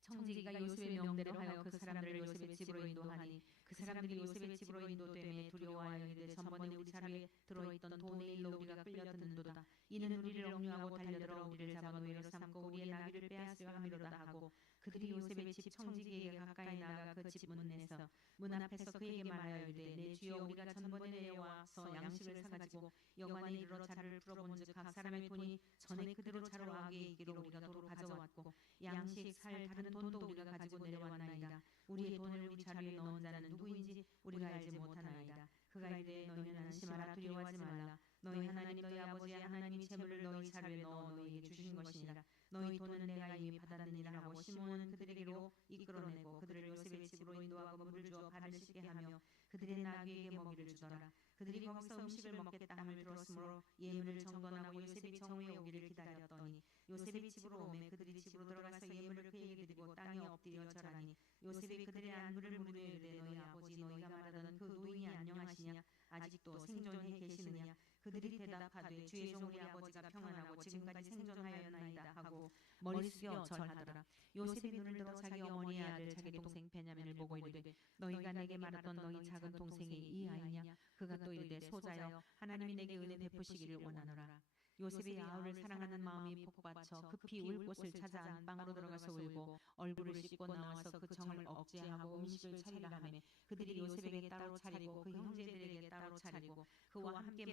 청지기가 요셉의 명대로 하여 그 사람들을 요셉의 집으로 인도하니 그 사람들이 요셉의 집으로 인도됨에 두려워하여 이르되 전번에 우리 자루에 들어있던 돈의 일로 우리가 끌려드는도다. 이는 우리를 억류하고 달려들어 우리를 잡아 노예로 삼고 우리의 나귀를 빼앗으려 함이로다 하고 그들이 요셉의 집 청지기에게 가까이 나가 그 집 문에서 문 앞에서 그에게 말하여 이르되 내 주여 우리가 전번에 내려와서 양식을 사가지고 여관에 이르러 자루를 풀어본즉 각 사람의 돈이 전에 그대로 자루 안에 있기로 우리가 도로 가져왔고 양식 살 다른 돈도 우리가 가지고 내려왔나이다. 우리의 돈을 우리 자루에 넣은 자는 누구인지 우리가 알지 못하나이다. 그가 이르되 너희는 안심하라. 두려워하지 말라. 너희 하나님 너희 아버지의 하나님이 재물을 너희 자루에 넣어 너희에게 주신 것이니라. 너희 돈은 내가 이미 받았느니라 하고 시몬은 그들에게로 이끌어내고 그들을 요셉의 집으로 인도하고 물을 주어 발을 씻게 하며 그들의 나귀에게 먹이를 주더라. 그들이 거기서 음식을 먹겠다 함을 들었으므로 예물을 정돈하고 요셉이 정오에 오기를 기다렸더니 요셉이 집으로 오매 그들이 집으로 들어가서 예물을 그에게 드리고 땅에 엎드려 절하니 요셉이 그들의 안부를 물으며 이르되 너희 아버지 너희가 말하던 그 노인이 안녕하시냐 아직도 생존해 계시느냐. 그들이 대답하되 주의 종 우리 아버지가 평안하고 지금까지 생존하였나이다 하고 머리 숙여 절하더라. 요셉이 눈을 들어 자기 어머니의 아들 자기 동생 베냐민을 보고 이르되 너희가 내게 말했던 너희 작은 동생이 이 아이냐. 그가 또 이르되 소자여 하나님이 내게 은혜 베푸시기를 원하노라. 요셉이 야곱을 사랑하는 마음이 복받쳐 급히 울 곳을 찾아 안방으로 들어가서 울고 얼굴을 씻고 나와서 그 정을 억제하고 음식을 차리라 하매 그들이 요셉에게 따로 차리고 그 형제들에게 따로 차리고 그와 함께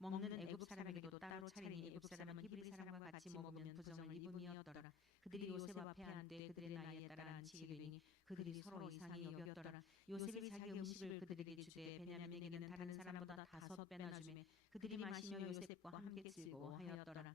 먹는 애굽 사람에게도 따로 차리니 애굽 사람은 히브리 사람과 같이 먹으면 부정을 입음이었더라. 그들이 요셉 앞에 앉되 그들의 나이에 따라 앉히게 되니 그들이 서로 이상히 여겼더라. 요셉이 자기 음식을 그들에게 주되 베냐민에게는 다른 사람보다 5배나 주매 그들이 마시며 요셉과 함께 즐거워하였더라.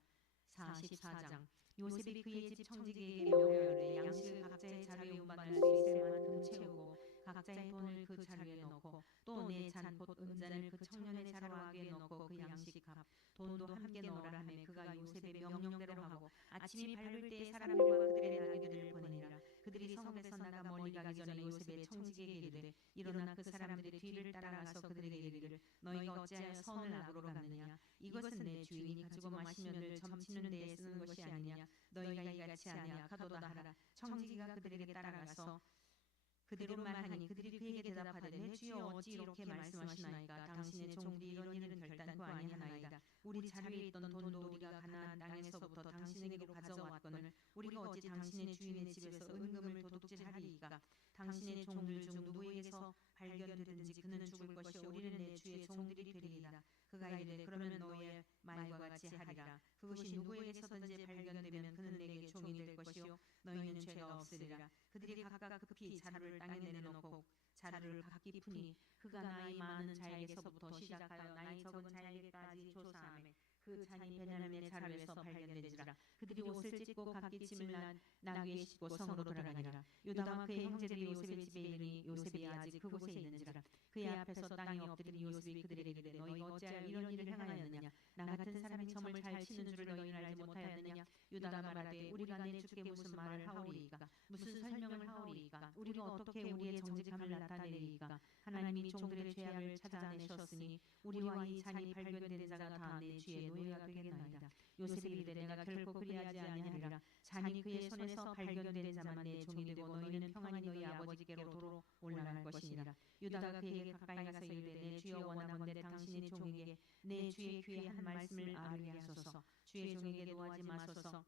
44장. 요셉이 그의 집 청지기에게 명하여 이르되 양식을 각자의 자루에 운반할 수 있을 만큼 채우고 각자의 돈을 그 자루에 넣고 또 네 잔 곧 은잔을 그 청년의 자루 안에 넣고 그 양식 값 돈도 함께 넣으라 하매 그가 요셉의 명령대로 하고 아침이 밝을 때에 사람들과 그들의 나귀들을 보내니라. 그들이 성읍에서 나가 멀리 가기 전에 요셉의 청지기에게 이르되 일어나 그 사람들의 뒤를 따라가서 그들에게 이르기를 너희가 어찌하여 선을 악으로 갚느냐. 이것은 내 주인이 가지고 마시며 늘 점치는 데에 쓰는 것이 아니냐. 너희가 이같이 하냐 가도다 하라. 청지기가 그들에게 따라가서 그대로 말하니 그들이 그에게 대답하되 내 주여 어찌 이렇게 말씀하시나이까. 당신의 종들이 이런 일은 결단코 아니하나이다. 우리 자루에 있던 돈도 우리가 가나안 땅에서부터 당신에게로 가져왔거늘 우리가 어찌 당신의 주인의 집에서 은금을 도둑질하리이까. 당신의 종들 중 누구에게서 발견되든지 그는 죽을 것이요 우리는 내 주의 종들이 되리이다. 그가 이르되 그러면 너의 말과 같이 하리라. 그것이 누구에게서든지 발견되면 그는 내게 종이 될 것이요 너희는 죄가 없으리라. 그들이 각각 급히 자루를 땅에 내려놓고 자루를 각기 푸니 그가 나이 많은 자에게서부터 시작하여 나이 적은 자에게까지 조사하매 그 잔이 베냐민의 자루에서 발견된지라. 그들이 옷을 찢고 각기 짐을 나귀에 싣고 성으로 돌아가니라. 유다와 그의 형제들이 요셉의 집에 이르니 요셉이 아직 그곳에 있는지라. 그의 앞에서 땅에 엎드린 요셉이 그들에게 이르되 너희가 어찌하여 이런 일을 행하였느냐. 나 같은 사람이 점을 잘 치는 줄을 너희는 알지 못하였느냐. 유다가 말하되 우리가 내 주께 무슨 말을 하오리이까. 무슨 설명을 하오리이까. 우리가 어떻게 우리의 정직함을 나타내리이까. 하나님이 종들의 죄악을 찾아내셨으니 우리와 이 잔이 발견된 자가 다 내 주의 노예가 되겠나이다. 요셉이 이르되 내가 결코 그리하지 아니하리라. 잔이 그의 손에서 발견된 자만 내 종이 되고 너희는 평안히 너희 아버지께로 도로 올라갈 것이니라. 유다가 그에게 가까이 가서 이르되 내 주여 원하건대 당신의 종에게 내 주의 귀에 한 말씀을 아뢰게 하소서. 주의 종에게 노하지 마소서.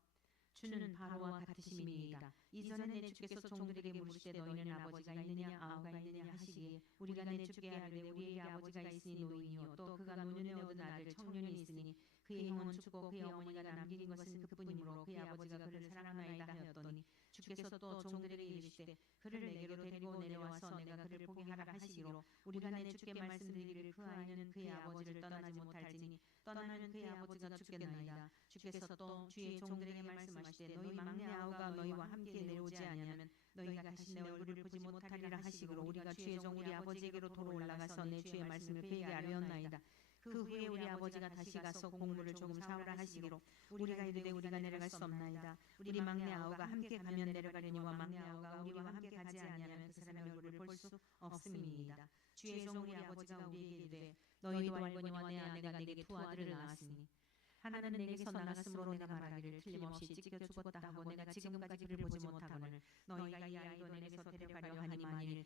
주는 바로와 같으심이니이다. 이전에 내 주께서 종들에게 물으시되 너희는 아버지가 있느냐 아우가 있느냐 하시기에 우리가 내 주께 아뢰되 우리에게 아버지가 있으니 노인이요 또 그가 노년에 얻은 아들 청년이 있으니 그의 형은 죽고 그의 어머니가 남긴 것은 그뿐이므로 그의 아버지가 그를 사랑하나이다 하였더니 주께서 또 종들에게 이르시되 그를 내게로 데리고 내려와서 내가 그를 보게 하라 하시기로 우리가 내 주께 말씀드리기를 그 아이는 그의 아버지를 떠나지 못할지니 떠나면 그의 아버지가 죽겠나이다. 주께서 또 주의 종들에게 말씀하시되 너희 막내 아우가 너희와 함께 내려오지 아니하면 너희가 다시 내 얼굴을 보지 못하리라 하시기로 우리가 주의 종 우리 아버지에게로 도로 올라가서 내 주의 말씀을 그에게 아뢰었나이다. 그 후에 우리 아버지가 다시 가서 곡물을 조금 사오라 하시기로 우리가 이르되 우리가 내려갈 수 없나이다. 우리 막내 아우가 함께 가면 내려가려니와 막내 아우가 우리와 함께 가지 아니하면 그 사람의 얼굴을 볼 수 없음이니이다. 주의 종 우리 아버지가 우리에게 이르되 너희도 알거니와 내 아내가 내게 두 아들을 낳았으니 하나는 내게서 나갔으므로 내가 말하기를 틀림없이 찢겨 죽었다 하고 내가 지금까지 그를 보지 못하거늘 너희가 이 아이도 내게서 데려가려 하니 만일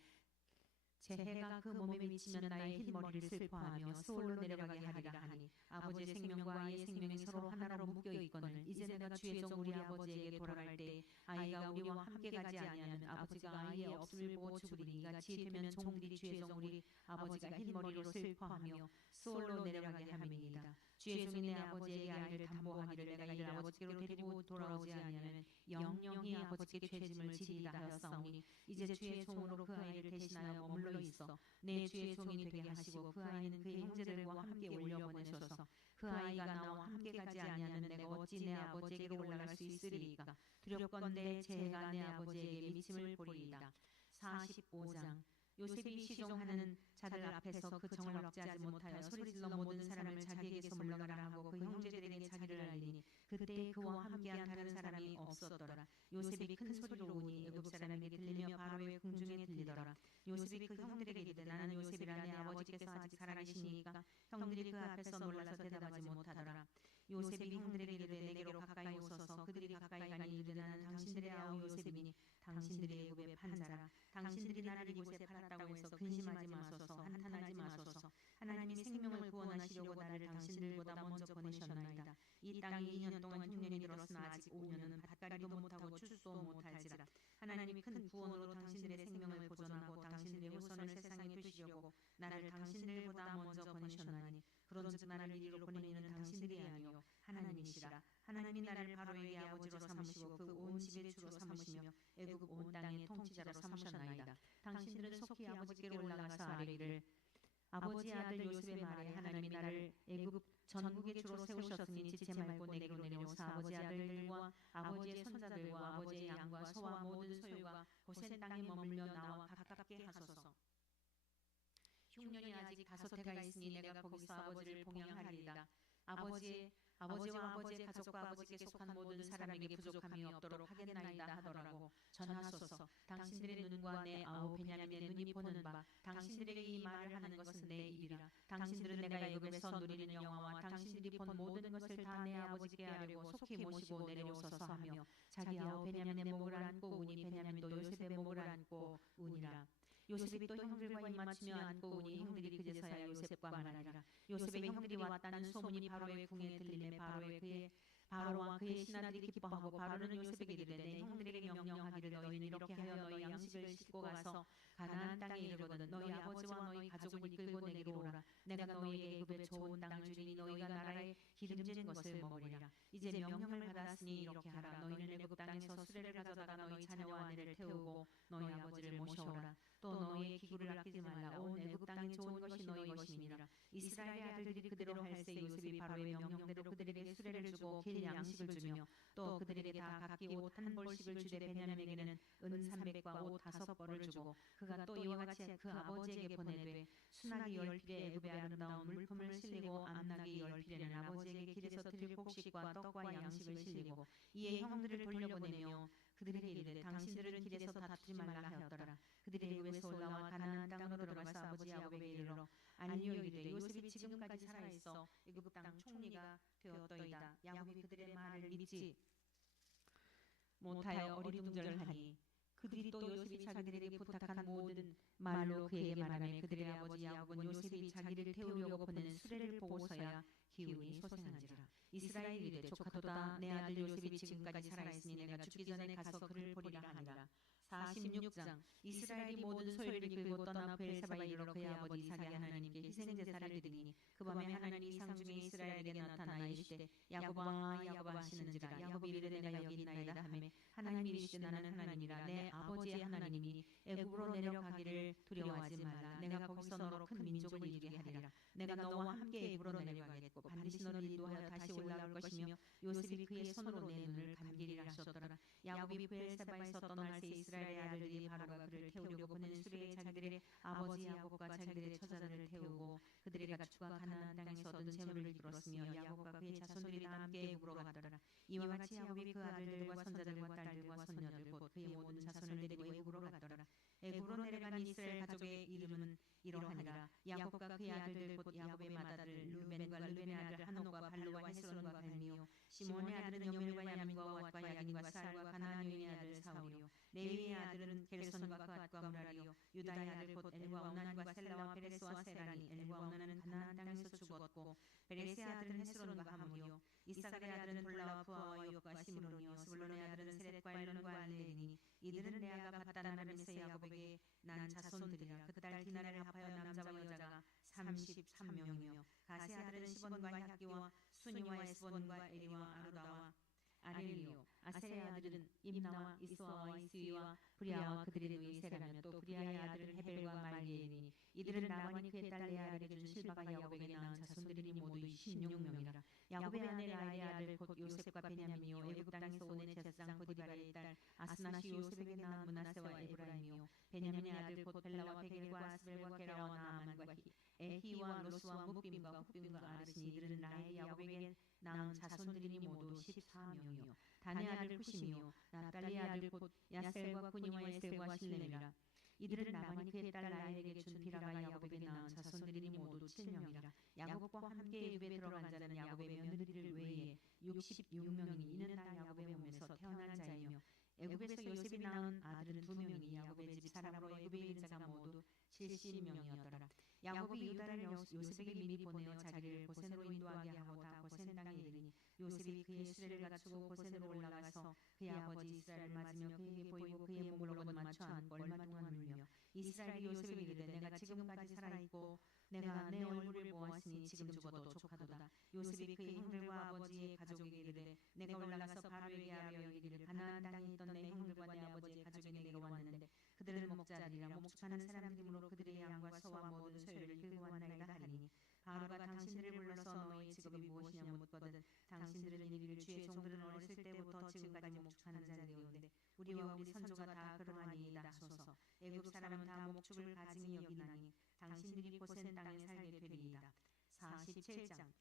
제 해가 그 몸에 미치면 나의 흰 머리를 슬퍼하며 서울로 내려가게 하리라 하니 아버지의 생명과 아이의 생명이 서로 하나로 묶여 있거늘 이제 내가 주의 종 우리 아버지에게 돌아갈 때 아이가 우리와 함께 가지 아니하면 아버지가 아이의 없음을 보고 죽으리니 이같이 되면 종들이 주의 종 우리 아버지가 흰 머리로 슬퍼하며 서울로 내려가게 함이니이다. 주의 종이 내 아버지에게 아이를 담보하기를 내가 이를 아버지께로 데리고 돌아오지 아니하면 영영히 아버지께 죄짐을 지리이다 하였사오니 이제 주의 종으로 그 아이를 대신하여 머물러 있어 내 주의 종이 되게 하시고 그 아이는 그의 형제들과 함께 올려보내셔서 그 아이가 나와 함께 가지 아니하면 내가 어찌 내 아버지에게로 올라갈 수 있으리이까. 두렵건대 제 해가 내 아버지에게 미침을 보리이다. 45장 요셉이 시종하는 자들 앞에서 그 정을 억제하지 못하여 소리질러 모든 사람을 자기에게서 물러가라 하고 그 형제들에게 자기를 알리니 그때 그와 함께한 다른 사람이 없었더라. 요셉이 큰 소리로 우니 애굽 사람에게 들리며 바로의 궁중에 들리더라. 요셉이 그 형들에게 이르되 나는 요셉이라 내 아버지께서 아직 살아계시니까 형들이 그 앞에서 놀라서 대답하지 못하더라. 요셉이 형들에게 이르되 내게로 가까이 오소서. 그들이 가까이 가니 이르되 나는 당신들의 아우 요셉이니 당신들이 애굽의 판자라. 당신들이 나를 이곳에 팔았다고 해서 근심하지 마소서. 한탄하지 마소서. 하나님이 생명을 구원하시려고 나를 당신들보다 먼저 보내셨나이다. 이 땅이 2년 동안 흉년이 들었으나 아직 5년은 밭갈이도 못하고 추수도 못할지라. 하나님이 큰 구원으로 당신들의 생명을 보존하고 당신들의 후손을 세상에 두시려고 나를 당신들보다 먼저 보내셨나니 그런즉 나를 이리로 보낸 이는 당신들이 아니요 하나님이시라. 하나님이 나를 바로에게 아버지로 삼으시고 그 온 집의 주로 삼으시며 애굽 온 땅의 통치자로 삼으셨나이다. 당신들은 속히 아버지께로 올라가서 아뢰기를 아버지의 아들 요셉의 말에 하나님이 나를 애굽 전국의 주로 세우셨으니 지체 말고 내게로 내려오사 아버지의 아들들과 아버지의 손자들과 아버지의 양과 소와 모든 소유가 고센 땅에 머물며 나와 가깝게 하소서. 흉년이 아직 5해가 있으니 내가 거기서 아버지를 봉양하리이다. 아버지와 아버지의 가족과 아버지께 속한 모든 사람에게 부족함이 없도록 하겠나이다 하더라고 전하소서. 당신들의 눈과 내 아우 베냐민의 눈이 보는 바 당신들에게 이 말을 하는 것은 내 입이라. 당신들은 내가 애굽에서 누리는 영화와 당신들이 본 모든 것을 다 내 아버지께 아뢰고 속히 모시고 내려오소서 하며 자기 아우 베냐민의 목을 안고 우니 베냐민도 요셉의 목을 안고 우니라. 요셉이 또 형들과 입맞추며 안고 우니 형들이 그제서야 요셉과 말하니라. 요셉의 형들이 왔다는 소문이 바로의 궁에 들리매 바로와 그의 신하들이 기뻐하고 바로는 요셉에게 이르되 내 형들에게 명령하기를 너희는 이렇게 하여 너희 양식을 싣고 가서 가나안 땅에 이르거든 너희 아버지와 너희 가족을 이끌고 내게로 오라. 내가 너희에게 애굽의 좋은 땅을 주리니 너희가 나라의 기름진 것을 먹으리라. 이제 명령을 받았으니 이렇게 하라. 너희는 애굽 땅에서 수레를 가져다가 너희 자녀와 아내를 태우고 너희 아버지를 모셔오라. 또 너희의 기구를 아끼지 말라. 온 애굽 땅이 좋은 것이 너희 것이니라. 이스라엘의 아들들이 그대로 할세. 요셉이 바로의 명령대로 그들에게 수레를 주고 길 양식을 주며 또 그들에게 다 각기 옷 한 벌씩을 주되 베냐민에게는 은 300과 옷 5벌을 주고 그가 또 이와 같이 그 아버지에게 보내되 수나기 10필에 애굽의 아름다운 물품을 실리고 암나기 10필에는 아버지에게 길에서 드릴 곡식과 떡과 양식을 실리고 이에 형들을 돌려보내며 그들에게 이르되 당신들은 길에서 다투지 말라 하였더라. 그들이 애굽에서 올라와 가나안 땅으로 들어가서 아버지 야곱에게 이르러 알리오 이르되 요셉이 지금까지 살아있어 애굽 땅 총리가 되었더이다. 야곱이 그들의 말을 믿지 못하여 어리둥절하니 그들이 또 요셉이 자기들에게 부탁한 모든 말로 그에게 말하며 그들의 아버지 야곱은 요셉이 자기를 태우려고 보내는 수레를 보고서야 기운이 소생한지라. 이스라엘이 이르되 조카도다. 내 아들 요셉이 지금까지 살아있으니 내가 죽기 전에 가서 그를 보리라 하니라. 46장 이스라엘이 모든 소유를 이끌고 떠나 브엘세바에 이르러 그의 아버지 이삭의 하나님께 희생제사를 드리니 그 밤에 하나님이 이상 중에 이스라엘에게 나타나 이르시되 야곱아 야곱아 하시는지라. 야곱이 이르되 내가 여기 있나이다 하매 하나님이 이르시되 나는 하나님이라. 내 아버지의 하나님이니 애굽으로 내려가기를 두려워하지 말라. 내가 거기서 너로 큰 민족을 이루게 하리라. 내가 너와 함께 애굽으로 내려가겠고 반드시 너를 인도하여 다시 올라올 것이며 요셉이 그의 손으로 내 눈을 감기리라 하셨더라. 야곱이 브엘세바에서 떠날 새 이스라엘의 아들들이 바로가 그를 태우려고 보낸 수레에 자기들의 아버지 야곱과 자기들의 처자들을 태우고 그들의 가축과 가나안 땅에서 얻은 재물을 이끌었으며 야곱과 그의 자손들이 다 함께 애굽으로 갔더라. 이와 같이 야곱이 그 아들들과 손자들과 딸들과 손녀들 곧 그의 모든 자손을 데리고 애굽으로 갔더라. 애굽으로 내려간 이스라엘 가족의 이름은 이러하니라. 야곱과 그의 아들들 곧 야곱의 맏아들 르벤과 르벤의 아들 한옥과 발루와 헤스론과 갈미요 시몬의 아들은 여멜과 야민과 왓과 야긴과 스알과 가나안 여인의 아들 사울이요 레위의 아들은 겔손과 그앗과 무라리요 유다의 아들 곧 엘과 오난과 셀라와 베레스와 세라니 엘과 오난은 가나안 땅에서 죽었고 베레스의 아들은 헤스론과 하물이요 이삭의 아들은 돌라와 부하와 요과 시므론이요 스불론의 아들은 세렛과 엘론과 알레리니 이들은 레아가 밧단아람에서 야곱에게 난 자손들이라. 그 딸 디나를 합하여 남자와 여자가 33명이며 가세 아들은 시본과 핫기와 수니와 에스본과 에리와 아루다와 아렐리요 아세의 아들은 임나와 이스와와 이스위와 브리아와 그들의 누이 세라며 또 브리아의 아들은 헤벨과 말리엘이니 이들은 라반이 그의 딸 레아에게 준 실바가 야곱에게 낳은 자손들이니 모두 26명이라. 야곱의 아내 라헬의 아들 곧 요셉과 베냐민이요 애굽 땅에서 오는 제사장 보디발의 딸 아스낫이 요셉에게 낳은 므낫세와 에브라임이요 베냐민의 아들 곧 벨라와 베겔과 아스벨과 게라와 나아만과 에히와 로스와 묵빔과 훅빔과 아르시니 이들은 라헬이 야곱에게 낳은 자손들이니 모두 14명이요 단의 아들 후심이요 납달리의 아들 곧 야셀과 구니와 에셀과 실렘이라. 이들은 라반이 그의 딸 라헬에게 준 비라가 야곱에게 낳은 자손들이니 모두 7명이라. 야곱과 함께 애굽에 들어간 자는 야곱의 며느리들 외에 66명이니 이는 다 야곱의 몸에서 태어난 자이며 애굽에서 요셉이 낳은 아들은 2명이니 야곱의 집 사람으로 애굽에 있는 자가 모두 70명이었더라. 야곱이 유다를 요셉에게 미리 보내어 자기를 고센으로 인도하게 하고 다 고센 땅에 이르니 요셉이 그의 수레를 갖추고 고센으로 올라가서 그의 아버지 이스라엘을 맞으며 그에게 보이고 그의 몸을 얻어맞춰 안고 얼마 동안 울며 이스라엘이 요셉에게 이르되 내가 지금까지 살아있고 내가 내 얼굴을 보았으니 지금 죽어도 족하도다. 요셉이 그의 형들과 아버지의 가족에게 이르되 내가 올라가서 바로에게 아뢰어 이르기를 가나안 땅에 있던 내 형들과 내 아버지의 가족이 내게로 왔는데 그들은 목자리라 목축하는 사람들이므로 그들의 양과 소와 모든 소유를 들고 왔나이다 하리니 바로가 당신들을 불러서 너희 직업이 무엇이냐 묻거든 당신들은 이르기를 주의 종들은 어렸을 때부터 지금까지 목축하는 자들이온데 우리와 우리 선조가 다 그러하니이다 하소서. 애굽 사람은 다 목축을 가증히 여기나니 당신들이 고센 땅에 살게 되리이다. 47장.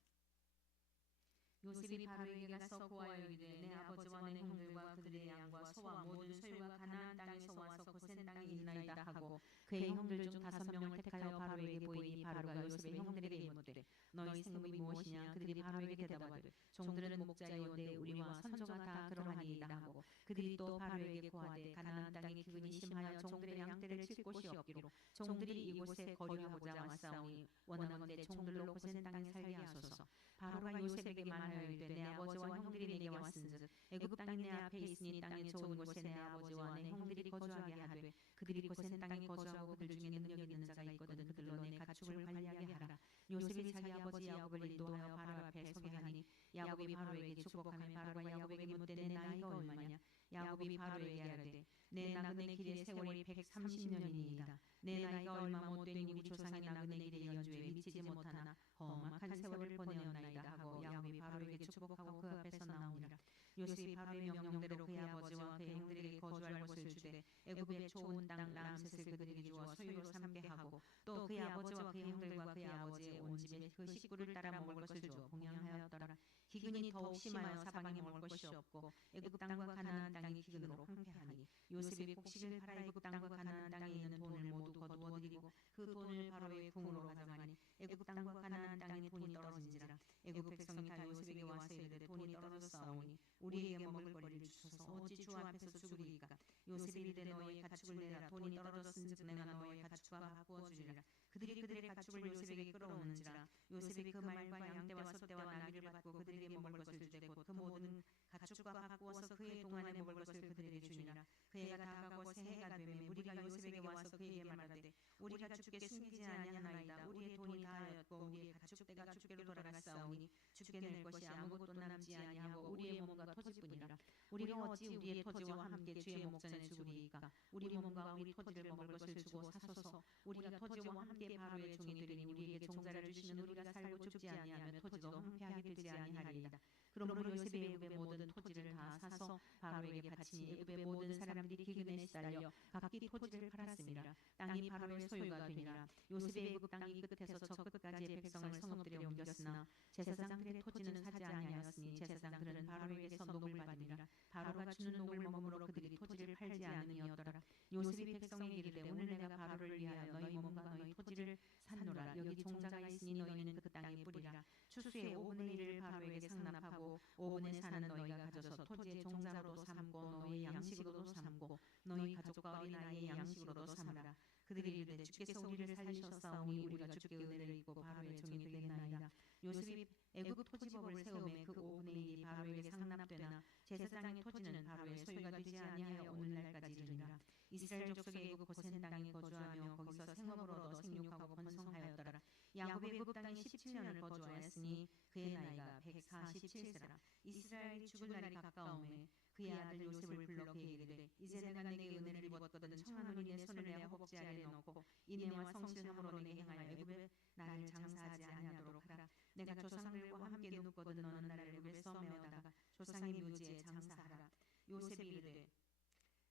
요셉이 바로에게 가서 고하여 이르되 내 아버지와 내 형들과 그들의 양과 소와 모든 소유가 가나안 땅에서 와서 고센 땅에 있나이다 하고 그의 형들 중 5명을 택하여 바로에게 보이니 바로가 요셉의 형들에게 이르되 너희 생업이 무엇이냐. 그들이 바로에게 대답하되 종들은 목자이온데 우리와 선조가 다 그러하니이다 하고 그들이 또 바로에게 고하되 가나안 땅에 기근이 심하여 종들의 양떼를 칠 곳이 없기로 종들이 이곳에 거류하고자 왔사오니 원하건대 종들로 고센 땅에 살게 하소서. 바로가 요셉에게 말하여 이르되 내 아버지와 형들이 내게 왔은즉 애굽 땅이 내 앞에 있으니 땅의 좋은 곳에 내 아버지와 내 형들이 거주하게 하되 그들이 고센 땅에 거주하고 그들 중에 능력 있는 자가 있거든 그들로 내 가축을 관리하게 하라. 요셉이 자기 아버지 야곱을 인도하여 바로 앞에 서게 하니 야곱이 바로에게 축복하며 바로가 야곱에게 묻되 내 나이가 얼마냐. 야곱이 바로에게 아뢰되 내 나그네 길의 세월이 130년이니이다. 내 나이가 얼마 못된 우리 조상의 나그네 길의 연주에 미치지 못하나 험악한 세월을 보내었나이다 하고 야곱이 바로에게 축복하고 그 앞에서 나오니라. 요셉이 바로의 명령대로 그의 아버지와 그의 형들에게 거주할 곳을 주되 애굽의 좋은 땅 람셋을 그들에게 주어 소유로 삼게 하고 또 그의 아버지와 그의 형들과 그의 아버지의 온 집에 그 식구를 따라 먹을 것을 주어 봉양하였더라. 기근이 더욱 심하여 사방에 먹을 것이 없고 애굽 땅과 가나안 땅이 기근으로 황폐하니 요셉이 곡식을 팔아 애굽 땅과 가나안 땅에 있는 돈을 모두 거두어 드리고 그 돈을 바로의 궁으로 가져가니 애굽 땅과 가나안 땅에 돈이 떨어진지라. 애굽 백성이 다 요셉에게 와서 이르되 돈이 떨어졌사오니 우리에게 먹을 거리를 주소서. 어찌 주 앞에서 죽으리이까. 요셉이 이르되 너희의 가축을 내라. 돈이 떨어졌은즉 내가 너희의 가축과 바꾸어 주리라. 그들이 그들의 가축을 요셉에게 끌어오는지라. 요셉이 그 말과 양떼와 소떼와 나귀를 받고 그들에게 먹을 것을 주되 곧 그 모든 가축과 바꾸어서 그의 동안에 먹을 것을 그들에게 주니라. 그 해가 다가고 새해가 되매 무리가 요셉에게 와서 그에게 말하되 우리가 주께 숨기지 아니하나이다. 우리의 돈이 다하였고 우리의 가축대가 주께로 돌아갔사오니 주께 낼 것이 아무것도 남지 아니하고 우리의 몸과 토지뿐이라. 우리가 어찌 우리의 토지와 함께 주의 목전에 죽으리이까. 우리 몸과 우리 토지를 먹을 것을 주고 사소서. 우리가 토지와 함께 바로의 종이 되리니 우리에게 종자를 주시는 우리가 살고 죽지 아니하며 토지도 황폐하게 되지 아니하리이다. 그러므로 요셉이 애굽의 모든 토지를 다 사서 바로에게 바치니 애굽의 모든 사람들이 기근에 시달려 각기 토지를 팔았습니다. 땅이 바로의 소유가 되니라. 요셉이 애굽 땅이 끝에서 저 끝까지의 백성을 성읍들에 옮겼으나 제사장들의 토지는 사지 아니하였으니 제사장들은 바로에게서 녹을 받으니라. 바로가 주는 녹을 먹음으로 그들이 토지를 팔지 않으니었더라. 요셉이 백성에게 이르되 오늘 내가 바로를 위하여 너희 몸과 너희 토지를 샀노라. 여기 종자가 있으니 너희는 그 땅에 뿌리라. 추수의 5분의 1을 바로에게 상납하고 5분의 4는 너희가 가져서 토지의 종자로도 삼고 너희 양식으로도 삼고 너희 가족과 어린아이의 양식으로도 삼으라. 그들이 이르되 주께서 우리를 살리셨사오니 우리가 주께 은혜를 입고 바로의 종이 되겠나이다. 요셉이 애굽 토지법을 세우매 그 5분의 1이 바로에게 상납되나 제사장의 토지는 바로의 소유가 되지 아니하여 오늘날까지 이르니라. 이스라엘 족속의 애굽 고센 땅에 거주하며 거기서 생업을 얻어 생육하고 번성하였더라. 야곱이 애굽 땅에 17년을 거주하였으니 그의 나이가 147세라. 이스라엘이 죽을 날이 가까우매 그의 아들 요셉을 불러 그에게 이르되 이제 내가 내게 은혜를 입었거든 청하노니 내 손을 내 허벅지 아래에 넣고 인애와 성실함으로 내게 행하여 애굽에 나를 장사하지 아니하도록 하라. 내가 조상들과 함께 눕거든 너는 나를 애굽에서 메어다가 조상의 묘지에 장사하라. 요셉이 이르되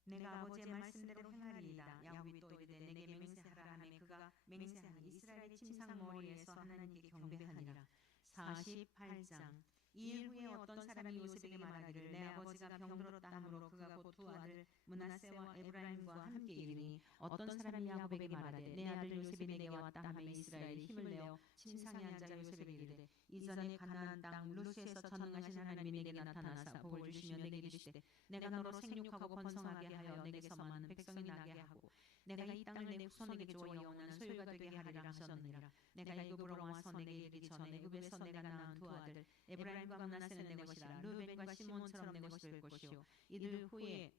내가 아버지의 말씀대로 행하리이다. 야곱이 또 이르되 내게 맹세하라 하매 그가 맹세하니 이스라엘의 침상 머리에서 하나님께 경배하니라. 48장. 이일 후에 어떤 사람이 요셉에게 말하기를 내 아버지가 병들었다 하므로 그가 곧 두 아들 므낫세와 에브라임과 함께 이르니 어떤 사람이 야곱에게 말하되 내 아들 요셉이 내게 왔다 하매 이스라엘이 힘을 내어 침상에 앉아 요셉에게 이르되 이전에 가나안 땅 루스에서 전능하신 하나님이 내게 나타나사 복을 주시며 내게 이르시되 내가 너로 생육하고 번성하게 하여 내게서 많은 백성이 나게 하고 내가 이 땅을 내 후손에게 주어 영원한 소유가 되게 하리라 하셨느니라. 내가 애굽으로 와서 내게 이르기 전에 애굽에서 내가 낳은 두 아들 에브라임과 므낫세는 내 것이라. 르벤과 시몬처럼 내 것이 될 것이요 이들 후에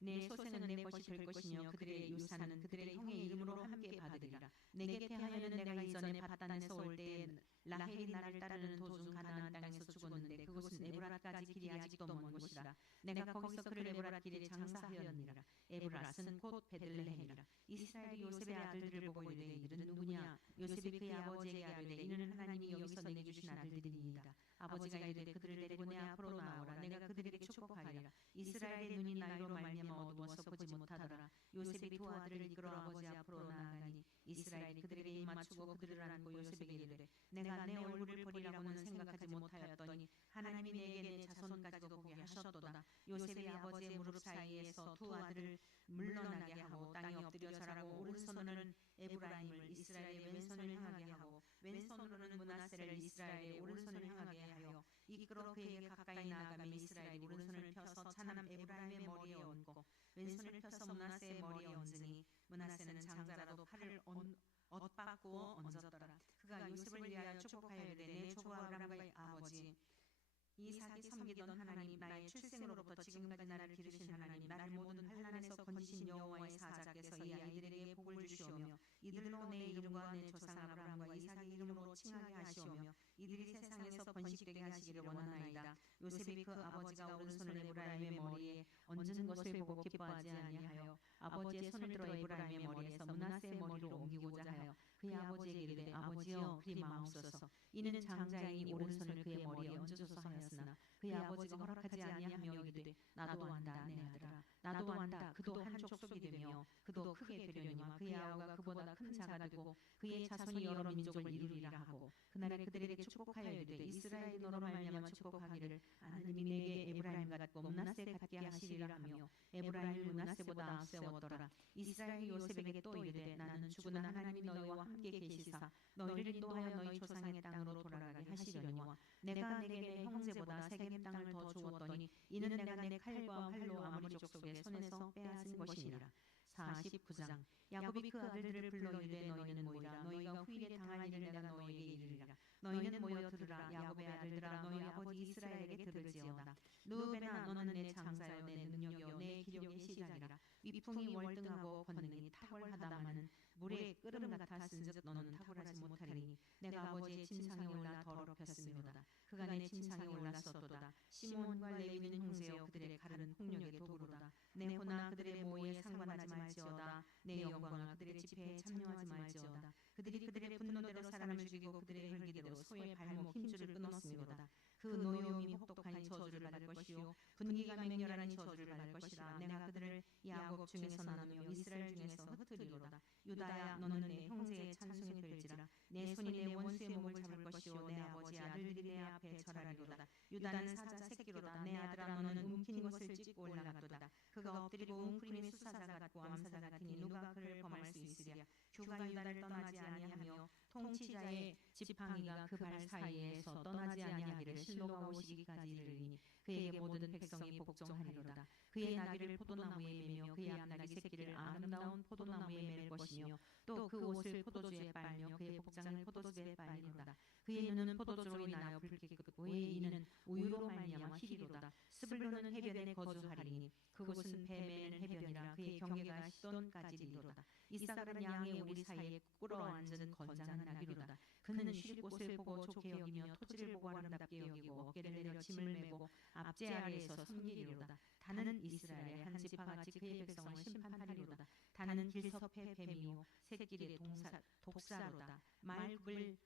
내 소생은 내 것이 될 것이며 그들의 유산은 그들의 형의 이름으로 함께 받으리라. 내게 태하여는 내가 이전에 바단에서 올 때에 라헬이 나를 따르는 도중 가나안 땅에서 죽었는데 그곳은 에브랏까지 길이 아직도 먼 곳이라. 내가 거기서 그를 에브랏 길에 장사하였느니라. 에브랏은 곧 베들레헴이라. 이스라엘이 요셉의 아들들을 보고 이르되 이들은 누구냐? 요셉이 그의 아버지에게 아뢰되 이는 하나님이 여기서 내게 주신 아들들이니이다. 아버지가 이르되 그들을 데리고 내 앞으로 나오라. 내가 그들에게 축복하리라. 이스라엘의 눈이 나이로 말미암아 어두워서 보지 못하더라. 요셉이 두 아들을 이끌어 아버지 앞으로 나아가니 이스라엘이 그들에게 입 맞추고 그들을 안고 요셉에게 이르되 내가 내 얼굴을 보리라고는 생각하지 못하였더니 하나님이 내게 내 자손까지도 보게 하셨도다. 요셉이 아버지의 무릎 사이에서 두 아들을 물러나게 하고 땅에 엎드려 절하고 오른손으로는 에브라임을 이스라엘의 왼손을 향하게 하고 왼손으로는 므낫세를 이스라엘의 오른손을 향하게 하여 이끌어 그에게 가까이 나아가며 이스라엘이 오른손을 펴서 차남 에브라임의 머리에 얹고 왼손을 펴서 므낫세의 머리에 얹으니 므낫세는 장자라도 팔을 엇받고 얹었더라. 그가 요셉을 위하여 축복하여 이르되 내 조부 아브라함의 아버지 이삭이 섬기던 하나님 나의 출생으로부터 지금까지 나를 기르신 하나님 나를 모든 환난에서 건지신 여호와의 사자께서 이 아이들에게 복을 주시오며 이들로 내 이름과 내 조상 아브라함과 이삭의 이름으로 칭하게 하시오며 이들이 세상에서 번식되게 하시기를 원하나이다. 요셉이 그 아버지가 오른손을 에브라임의 머리에 얹은 것을 보고 기뻐하지 아니하여 아버지의 손을 들어 에브라임의 머리에서 므낫세의 머리로 옮기고자 하여 그의 아버지에게 이르되 아버지여 그리 마옵소서. 이는 장자이니 오른손을 그의 머리에 얹으소서 하였으나 그의 아버지가 허락하지 아니하며 이르되 나도 안다 내 아들아 나도 안다. 그도 한 족속이 되며 그도 크게 되려니와 그의 아우가 그보다 큰 자가 되고 그의 자손이 여러 민족을 이루리라 하고 그날에 그들에게 축복하여 이르되 이스라엘이 너로 말미암아 축복하기를 하나님이 내게 에브라임 같고 므낫세 같게 하시리라 하며 에브라임을 므낫세보다 앞세웠더라. 이스라엘이 요셉에게 또 이르되 나는 죽으나 하나님이 너희와 함께 계시사 너희를 인도하여 너희 조상의 땅으로 돌아가게 하시려니와 내가 내게 내 형제보다 세겜 땅을 더 주었더니 이는 내가 내 칼과 활로 아모리 족속의 손에서 빼앗은 것이니라. 49장. 야곱이 그 아들들을 불러 이르되 너희는 모이라. 너희가 후일에 당할 일을 내가 너희에게 이르리라. 너희는 모여 들으라. 야곱의 아들들아 너희 아버지 이스라엘에게 들을지어다. 르우벤아 너는 내 장사여 내 능력이요 내 기력의 시작이라. 위풍이 월등하고 권능이 탁월하다마는 물의 끓음 같았은즉 너는 탁월하지 못하리니 내가 아버지의 침상에 올라 더럽혔음이로다. 그가 내 침상에 올랐었도다. 시몬과 레위는 형제여 그들의 칼은 폭력의 도구로다. 내 호나 그들의 모에 상관하지 말지어다. 내 영광아 그들의 집회에 참여하지 말지어다. 그들이 그들의 분노대로 사람을 죽이고 그들의 혈기대로 소의 발목 힘줄을 끊었음이로다. 그 노여움이 혹독하니 저주를 받을 것이요 분기가 맹렬하니 저주를 받을 것이라. 내가 그들을 야곱 중에서 나누며 이스라엘 중에서 흩으리로다. 유다야 너는 내 형제의 찬송이 될지라. 내 손이 내 원수의 목을 잡을 것이요 내 아버지 아들들이 내 앞에 절하리로다. 유다는 사자 새끼로다. 내 아들아 너는 움킨 것을 찢고 올라갔도다. 그가 엎드리고 웅크림의 수사자 같고 암사자 같으니 누가 그를 범할 수 있으랴. 주가 유다를 떠나지 아니하며 통치자의 지팡이가 그 발 사이에서 떠나지 아니하기를 실로가 오시기까지 이르리니 그에게 모든 백성이 복종하리로다. 그의 나귀를 포도나무에 매며 그의 앞나귀 새끼를 아름다운 포도나무에 맬 것이며 또 그 옷을 포도주에 빨며 그의 복장을 포도즙에 빨리로다. 그의 눈은 포도주로 인하여 붉게 끄고 그의 이는 우유로 말미암아 희리로다. 스불론은 해변에 거주하리니 그곳은 배 매는 해변이라. 그의 경계가 시돈까지리로다. 이사갈은 양의 우리 사이에 꿇어앉은 건장한 나귀로다. 그는 쉴 곳을 보고 좋게 여기며 토지를 보고 아름답게 여기고 어깨를 내려 짐을 메고 앞제 아래에서 섬기리로다. 다는 이스라엘의 한 지파같이 그의 백성을 심판하리로다. 다는 길섭의 뱀이요 새끼리의 독사로다. 말굽을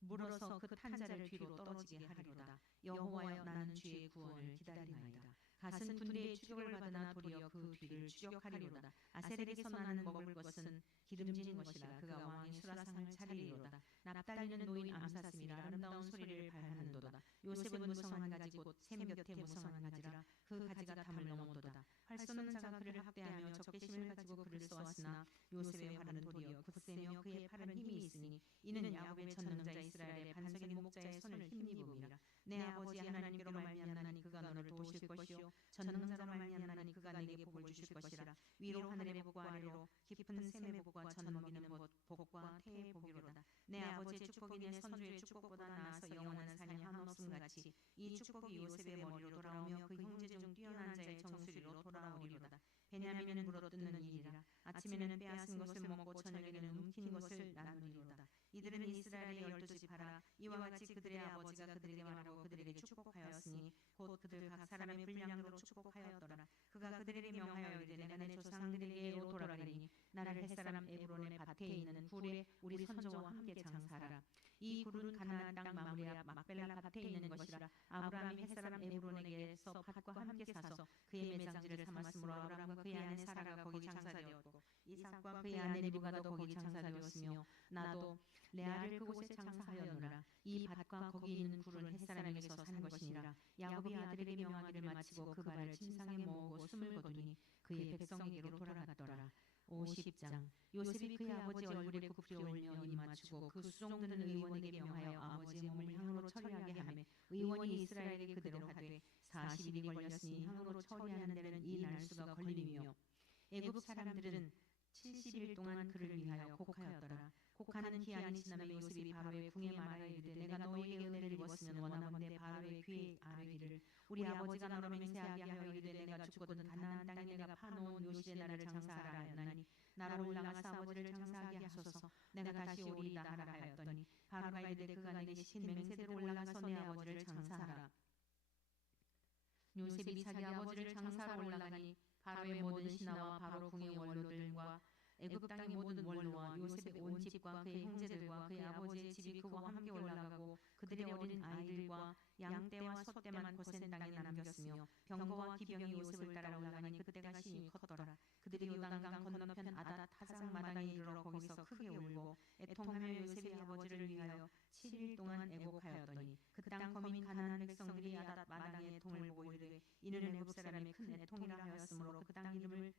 물어서 그 탄자를 뒤로 떨어지게 하리로다. 여호와여 나는 주의 구원을 기다리나이다. 갓은 군대의 추격을 받으나 도리어 그 뒤를 추격하리로다. 아셀에게서 나는 먹을 것은 기름진 것이라. 그가 왕의 수라상을 차리리로다. 납달리는 노인 암사슴이라 아름다운 소리를 발하는도다. 요셉은 무성한 가지 곧 샘 곁에 무성한 가지라. 그 가지가 담을 넘었도다. 활 쏘는 자가 그를 학대하며 적개심을 가지고 그를 쏘았으나 요셉의 활은 도리어 굳세며 그의 팔은 힘이 있으니 이는 야곱의 전능자 이스라엘의 반석인 목자의 손을 힘입음이라. 내 아버지 하나님께로 말미암나니 그가 너를 도우실 것이요 전능자로 말미암나니 그가 내게 복을 주실 것이라. 위로 하늘의 복과 아래로 깊은 샘의 복과 젖 먹이는 복과 태의 복이로다. 내 아버지의 축복이 내 선주의 축복보다 나아서 영원한 산이 한없음 같이 이 축복이 요셉의 머리로 돌아오며 그 형제 중 뛰어난 자의 정수리로 돌아오리로다. 베냐민은 물어뜯는 일이라. 아침에는 빼앗은 것을 먹고 저녁에는 움킨 것을 나누리로다. 이들은 이스라엘의 12지파라. 이와 같이 그들의 아버지가 그들에게 말하고 그들에게 축복하였으니 곧 그들 각 사람의 분량으로 축복하였더라. 그가 그들에게 명하여 이르되 내가 내 조상들에게로 돌아가리니 나를 햇사람 에브론의 밭에 있는 굴에 우리 선조와 함께 장사하라. 이 굴은 가나안 땅 마므레 앞 막벨라 밭에 있는 것이라. 아브라함이 햇사람 에브론에게서 밭과 함께 사서 그의 매장지를 삼았으므로 아브라함과 그의 아내 사라가 거기 장사되었고 이삭과 그의 아내 리브가도 거기 장사되었으며 나도 레아를 그곳에 장사하였노라. 이 밭과 거기 있는 굴은 햇사람에게서 산 것이니라. 야곱이 아들에게 명하기를 마치고 그 발을 침상에 모으고 숨을 거두니 그의 백성에게로 돌아갔더라. 50장. 요셉이 그의 아버지 얼굴에 굽혀 올며 입 맞추고 그 수종들은 의원에게 명하여 아버지의 몸을 향으로 처리하게 하매 의원이 이스라엘에게 그대로 하되 40일이 걸렸으니 향으로 처리하는 데는 이 날수가 걸림이며 애굽 사람들은 70일 동안 그를 위하여 곡하였더라. 곡하는 기한이 지나면 요셉이 바로의 궁에 말하여 이르되 내가 너에게 은혜를 입었으면 원하건대 바로의 귀에 아뢰기를 우리 아버지가 너로 맹세하게 하여 이르되 내가 죽거든 가나안 땅에 내가 파놓은 묘실에 나를 장사하라 하였나니 나로 올라가서 아버지를 장사하게 하소서. 내가 다시 오리이다 하라 하였더니 바로가 이르되 그가 내게 시킨 맹세대로 올라가서 내 아버지를 장사하라. 요셉이 자기 아버지를 장사하러 올라가니 바로의 모든 신하와 바로 궁의 원로들과 애굽 땅의 모든 원로와 요셉의 온 집과 그의 형제들과 그의 아버지의 집이 그와 함께 올라가고 그들의 어린 아이들과 양떼와 소떼만 고센 땅에 남겼으며 병거와 기병이 요셉을 따라 올라가니 그때가 심히 컸더라. 그들이 요단강 건너편 아닷 타상 마당에 이르러 거기서 크게 울고 애통하며 요셉의 아버지를 위하여 7일 동안 애곡하였더니 그 땅 거민 가나안 백성들이 아닷 마당의 애통을 보고 이르되 이는 애굽 사람의 큰 애통이라 하였으므로 그 땅 이름을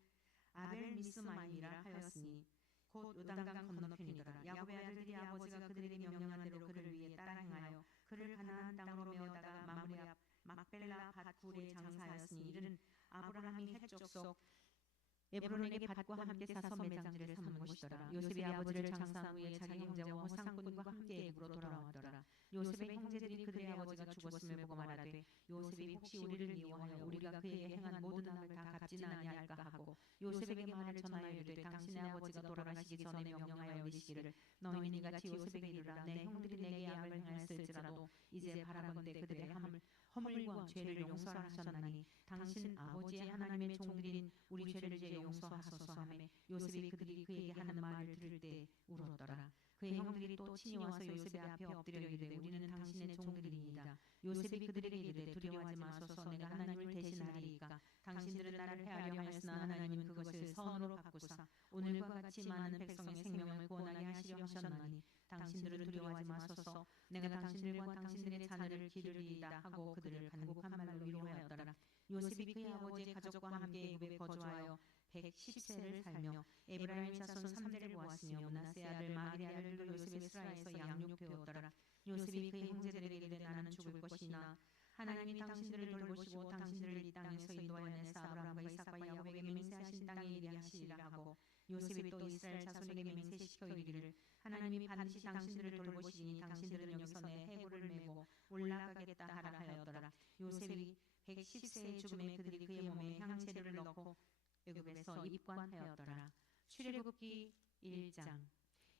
아벨 미스마임이라 하였으니 곧 요단강 건너편이더라. 야곱의 아들들이 아버지가 그들에게 명령한 대로 그를 위해 따라 행하여 그를 가나안 땅으로 메어다가 마므레 앞 막벨라 밭굴에 장사하였으니 이들은 아브라함이 헷 족속 에브론에게 밭과 함께 사서 매장지를 삼은 것이더라. 요셉의 아버지를 장사한 후에 자기 형제와 호상꾼과 함께 애굽으로 돌아왔더라. 요셉의 형제들이 그들의 아버지가 죽었음을 보고 말하되 요셉이 혹시 우리를 미워하여 우리가 그에게 행한 모든 악을 다 갚지는 아니할까 하고 요셉에게 말을 전하여 이르되 당신의 아버지가 돌아가시기 전에 명령하여 이르시기를 너희는 이같이 요셉에게 이르라. 내 형들이 내게 악을 행하였을지라도 이제 바라건대 그들의 허물과 죄를 용서하셨나니 당신 아버지의 하나님의 종들인 우리 죄를 이제 용서하소서 하매 요셉이 그들이 그에게 하는 말을 들을 때 울었더라. 그의 형들이 또 친히 와서 요셉의 앞에 엎드려 이르되 우리는 당신의 종들이니이다. 요셉이 그들에게 이르되 두려워하지 마소서 내가 하나님을 대신하리이까 당신들은 나를 해하려 하였으나 하나님은 그것을 선으로 바꾸사 오늘과 같이 많은 백성의 생명을 구원하게 하시려 하셨나니 당신들은 두려워하지 마소서 내가 당신들과 당신들의 자녀를 기르리이다 하고 그들을 간곡한 말로 위로하였더라. 요셉이 그의 아버지의 가족과 함께 애굽에 거주하여 110세를 살며 에브라임 자손 3대를 보았으며 므낫세 아들 마길의 아들도 요셉의 스라에서 양육되었더라. 요셉이 그의 형제들에게 이르되 나는 죽을 것이나 하나님이 당신들을 돌보시고 당신들을 이 땅에서 인도하여 내사 아브라함과 이삭과 야곱에게 맹세하신 땅에 이르게 하시리라 하고 요셉이 또 이스라엘 자손에게 맹세시켜 이르기를 하나님이 반드시 당신들을 돌보시니 당신들은 여기서 내 해골을 메고 올라가겠다 하라 하였더라. 요셉이 110세의 죽음에 그들이 그의 몸에 향재료를 넣고 애굽에서 입관하였더라. 출애굽기 1장.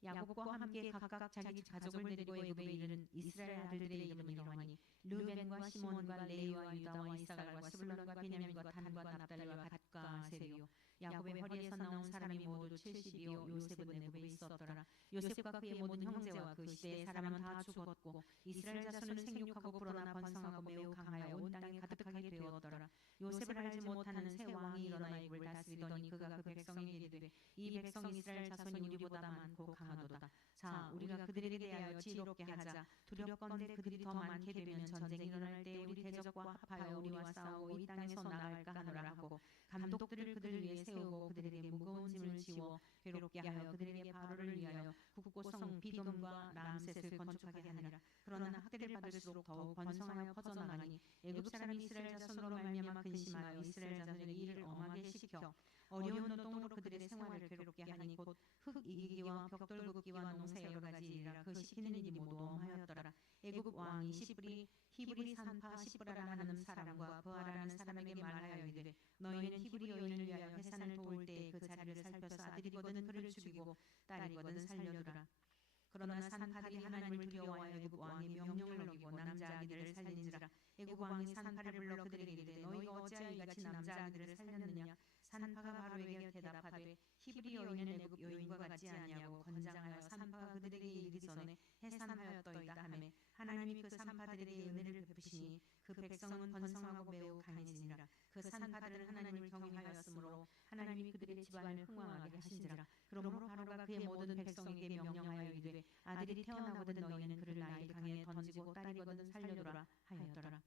야곱과 함께 각각 자기 가족을 데리고 애굽에 이르는 이스라엘 아들들의 이름은 이러하니 르벤과 시몬과 레위와 유다와 이사갈과 스불론과 베냐민과 단과 납달리와 갓과 아셀이요. 야곱의 허리에서 나온 사람이 모두 70이요 요셉은 애굽에 있었더라. 요셉과 그의 모든 형제와 그 시대의 사람은 다 죽었고 이스라엘 자손은 생육하고 불어나 번성하고 매우 강하여 온 땅에 가득하게 되었더라. 요셉을 알지 못하는 새 왕이 일어나 애굽을 다스리더니 그가 그 백성에게 이르되 이 백성 이스라엘 자손이 우리보다 많고 강하도다. 자 우리가 그들에게 대하여 지혜롭게 하자. 두렵건대 그들이 더 많게 되면 전쟁이 일어날 때 우리 대적과 합하여 우리와 싸우고 이 땅에서 나갈까 하노라 하고 감독들을 그들 위해 세우고 그들에게 무거운 짐을 지워 괴롭게 하여 그들에게 바로를 위하여 국고성 비돔과 람셋을 건축하게 하니라. 그러나 학대를 받을수록 더욱 번성하여 퍼져나가니 애굽 사람이 이스라엘 자손으로 말미암아 근심하여 이스라엘 자손에게 일을 엄하게 시켜 어려운 노동으로 그들의 생활을 괴롭게 하니 곧 흙 이기기와 벽돌 굽기와 농사 여러 가지 일이라 그 시키는 일이 모두 엄하였더라. 애굽 왕이 시브리 히브리 산파 시브라라 하는 사람과 부하라는 사람에게 말하여 이르되 너희는 히브리 여인을 위하여 해산을 도울 때에 그 자리를 살펴서 아들이거든 그를 죽이고 딸이거든 살려두라. 그러나 산파들이 하나님을 두려워하여 애굽 왕의 명령을 어기고 남자 아기들을 살린지라. 애굽 왕이 산파를 불러 그들에게 이르되 너희가 어찌하여 이같이 남자 아기들을 살렸느냐. 산파가 바로에게 대답하되 히브리 여인은 애굽 여인과 같지 아니하고 건장하여 산파가 그들에게 이르기 전에 해산하였더이다 하매 하나님이 그 산파들에게 은혜를 베푸시니 그 백성은 번성하고 매우 강해지니라. 그 산파들은 하나님을 경외하였으므로 하나님이 그들의 집안을 흥왕하게 하신지라. 그러므로 바로가 그의 모든 백성에게 명령하여 이르되 아들이 태어나거든 너희는 그를 나일 강에 던지고 딸이거든 살려두라 하였더라.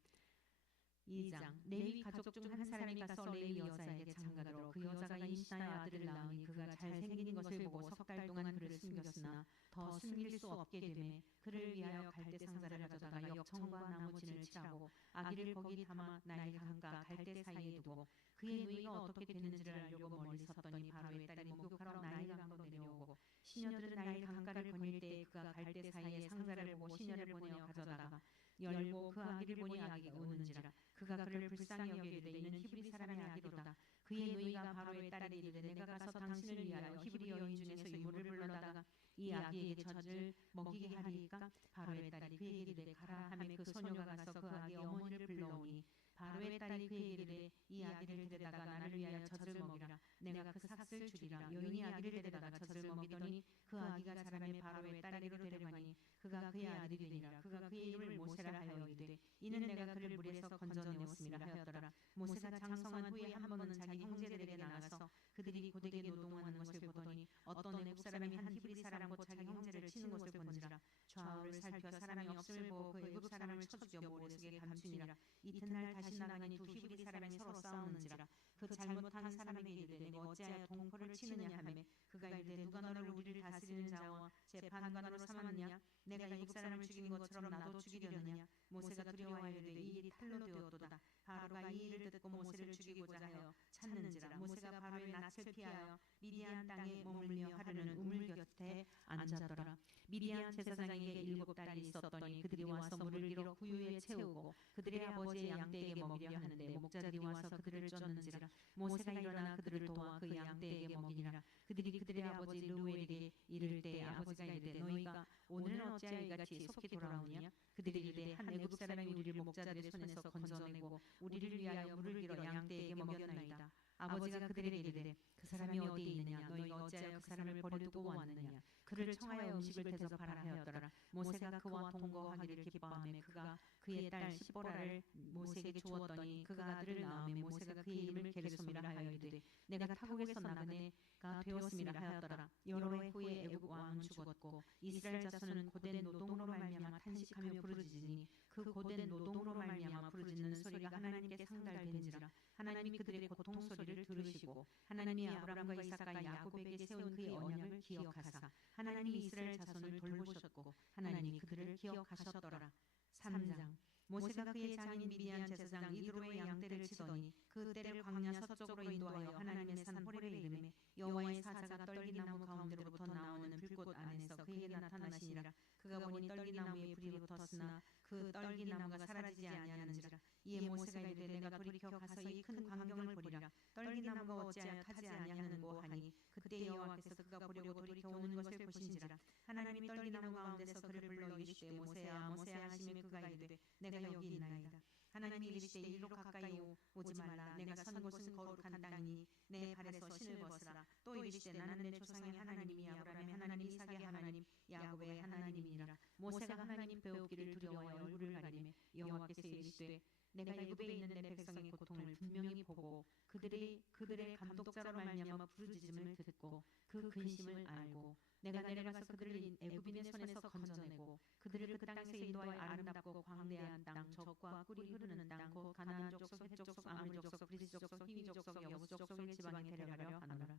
2장. 레위 가족 중 한 사람이 가서 레위 여자에게 장가들어 그 여자가 임신하여 아들을 낳으니 그가 잘생긴 것을 보고 석 달 동안 그를 숨겼으나 더 숨길 수 없게 되매 그를 위하여 갈대 상자를 가져다가 역청과 나무진을 칠하고 아기를 거기 담아 나일 강가 갈대 사이에 두고 그의 누이가 어떻게 됐는지를 알려고 멀리 섰더니 바로의 딸이 목욕하러 나일 강으로 내려오고 시녀들은 나일 강가를 거닐 때에 그가 갈대 사이에 상자를 보고 시녀를 보내어 가져다가 열고 그 아기를 보니 아기가 우는지라. 그가 그를 불쌍히 여겨 이르되 이는 히브리 사람의 아기로다. 그의 누이가 바로의 딸에게 이르되 내가 가서 당신을 위하여 히브리 여인 중에서 유물을 불러다가 이 아기에게 젖을 먹이게 하리이까. 바로의 딸이 그에게 이르되 가라 하매 그 소녀가 가서 그 아기의 어머니를 불러오니 바로의 딸이 그에게 이르되 이 아기를 데려다가 나를 위하여 젖을 먹이라. 내가 그 삭을 주리라. 여인이 아기를 데려다가 젖을 먹이더니 그 아기가 자라매 바로의 딸에게로 데려가니 그가 그의 아들이 되니라. 그가 그의 이름을 모세라 하여 이르되 이는 내가 그를 물에서 건져내었음이라 하였더라. 모세가 장성한 후에 한 번은 자기 형제들에게 나가서 그들이 고되게 노동하는 것을 보더니 어떤 애굽 사람이 한 히브리 사람 곧 자기 형제를 치는 것을 본지라. 좌우를 살펴 사람이 없음을 보고 그 애굽 사람을 쳐 죽여 모래 속에 감추니라. 이튿날 다시 나가니 두 히브리 사람이 서로 싸우는지라. 그 잘못한 사람에게 이르되 내가 어찌하여 동포를 치느냐 하매 그가 이르되 누가 너를 우리를 다스리는 자와 재판관으로 삼았느냐. 내가 애굽 사람을 죽인 것처럼 나도 죽이려느냐. 모세가 두려워하여 이르되 이 일이 탈로 되었도다. 바로가 이 일을 듣고 모세를 죽이고자 하여 찾는지라. 모세가 바로의 낯을 피하여 미디안 땅에 머물며 하루는 우물 곁에 앉았더라. 미디안 제사장에게 7딸이 있었더니 그들이 와서 물을 길어 구유에 채우고 그들의 아버지의 양떼에게 먹이려 하는데 목자들이 와서 그들을 쫓는지라. 모세가 일어나 그들을 도와 그 양떼에게 먹이니라. 그들이 그들의 아버지 르우엘에게 이를 때 아버지가 이르되 너희가 오늘은 어찌하여 이같이 속히 돌아오느냐. 그들이 이르되 한 애굽 사람이 우리를 목자들의 손에서 건져내고 우리를 위하여 물을 길어 양떼에게 먹였나이다. 아버지가 그들에게 이르되 그 사람이 어디에 있느냐. 너희가 어찌하여 그 사람을 버려두고 왔느냐. 그를 청하여 음식을 대접하라 하였더라. 모세가 그와 동거하기를 기뻐하며 그가 그의 딸 시보라를 모세에게 주었더니 그가 아들을 낳음에 모세가 그의 이름을 게르솜이라 하여 이르되 내가 타국에서 나그네가 되었음이라 하였더라. 여러 해 후에 애굽 왕은 죽었고 이스라엘 자손은 고된 노동으로 말미암아 탄식하며 부르짖으니 그 고된 노동으로 말미암아 부르짖는 소리가 하나님께 상달된지라. 하나님이 그들의 고통 소리를 들으시고 하나님이 아브라함과 이삭과 야곱에게 세운 그의 언약을 기억하사 하나님이 이스라엘 자손을 돌보셨고 하나님이 그들을 기억하셨더라. 3장 모세가 그의 장인 미디안 제사장 이드로의 양떼를 치더니 그 떼를 광야 서쪽으로 인도하여 하나님의 산 호렙에 이르매 여호와의 사자가 떨기나무 가운데로부터 나오는 불꽃 안에서 그에게 나타나시니라. 그가 보니 떨기나무에 불이 붙었으나 그 떨기나무가 사라지지 아니하는지라. 이에 모세가 이르되 내가 돌이켜 가서 이 큰 광경을 보리라. 떨기나무가 어찌하여 타지 아니하는고 하니 그때 여호와께서 그가 보려고 돌이켜 오는 것을 보신지라. 하나님이 떨기나무 가운데서 그를 불러 이르시되 모세야 모세야 하시매 그가 이르되 내가 여기 있나이다. 하나님이 이르시되 이리로 가까이 오지 말라. 내가 선 곳은 거룩한 땅이니 내 발에서 신을 벗으라. 또 이르시되 나는 내 조상의 하나님이 아브라함의 하나님 이삭의 하나님 야곱의 하나님이니라. 모세가 하나님 배우기를 두려워하여 얼굴을 가리매 여호와께서 이르시되 내가 애굽에 있는 내 백성의 고통을 분명히 보고 그들의 감독자로 말미암아 부르짖음을 듣고 그 근심을 알고 내가 내려가서 그들을 애굽인의 손에서 건져내고 그들을 그 땅에서 인도하여 아름답고 광대한 땅 젖과 꿀이 흐르는 땅 곧 가나안 족속 헷 족속 아모리 족속 브리스 족속 히위 족속 여부스 족속의 지방에 데려가려 하노라.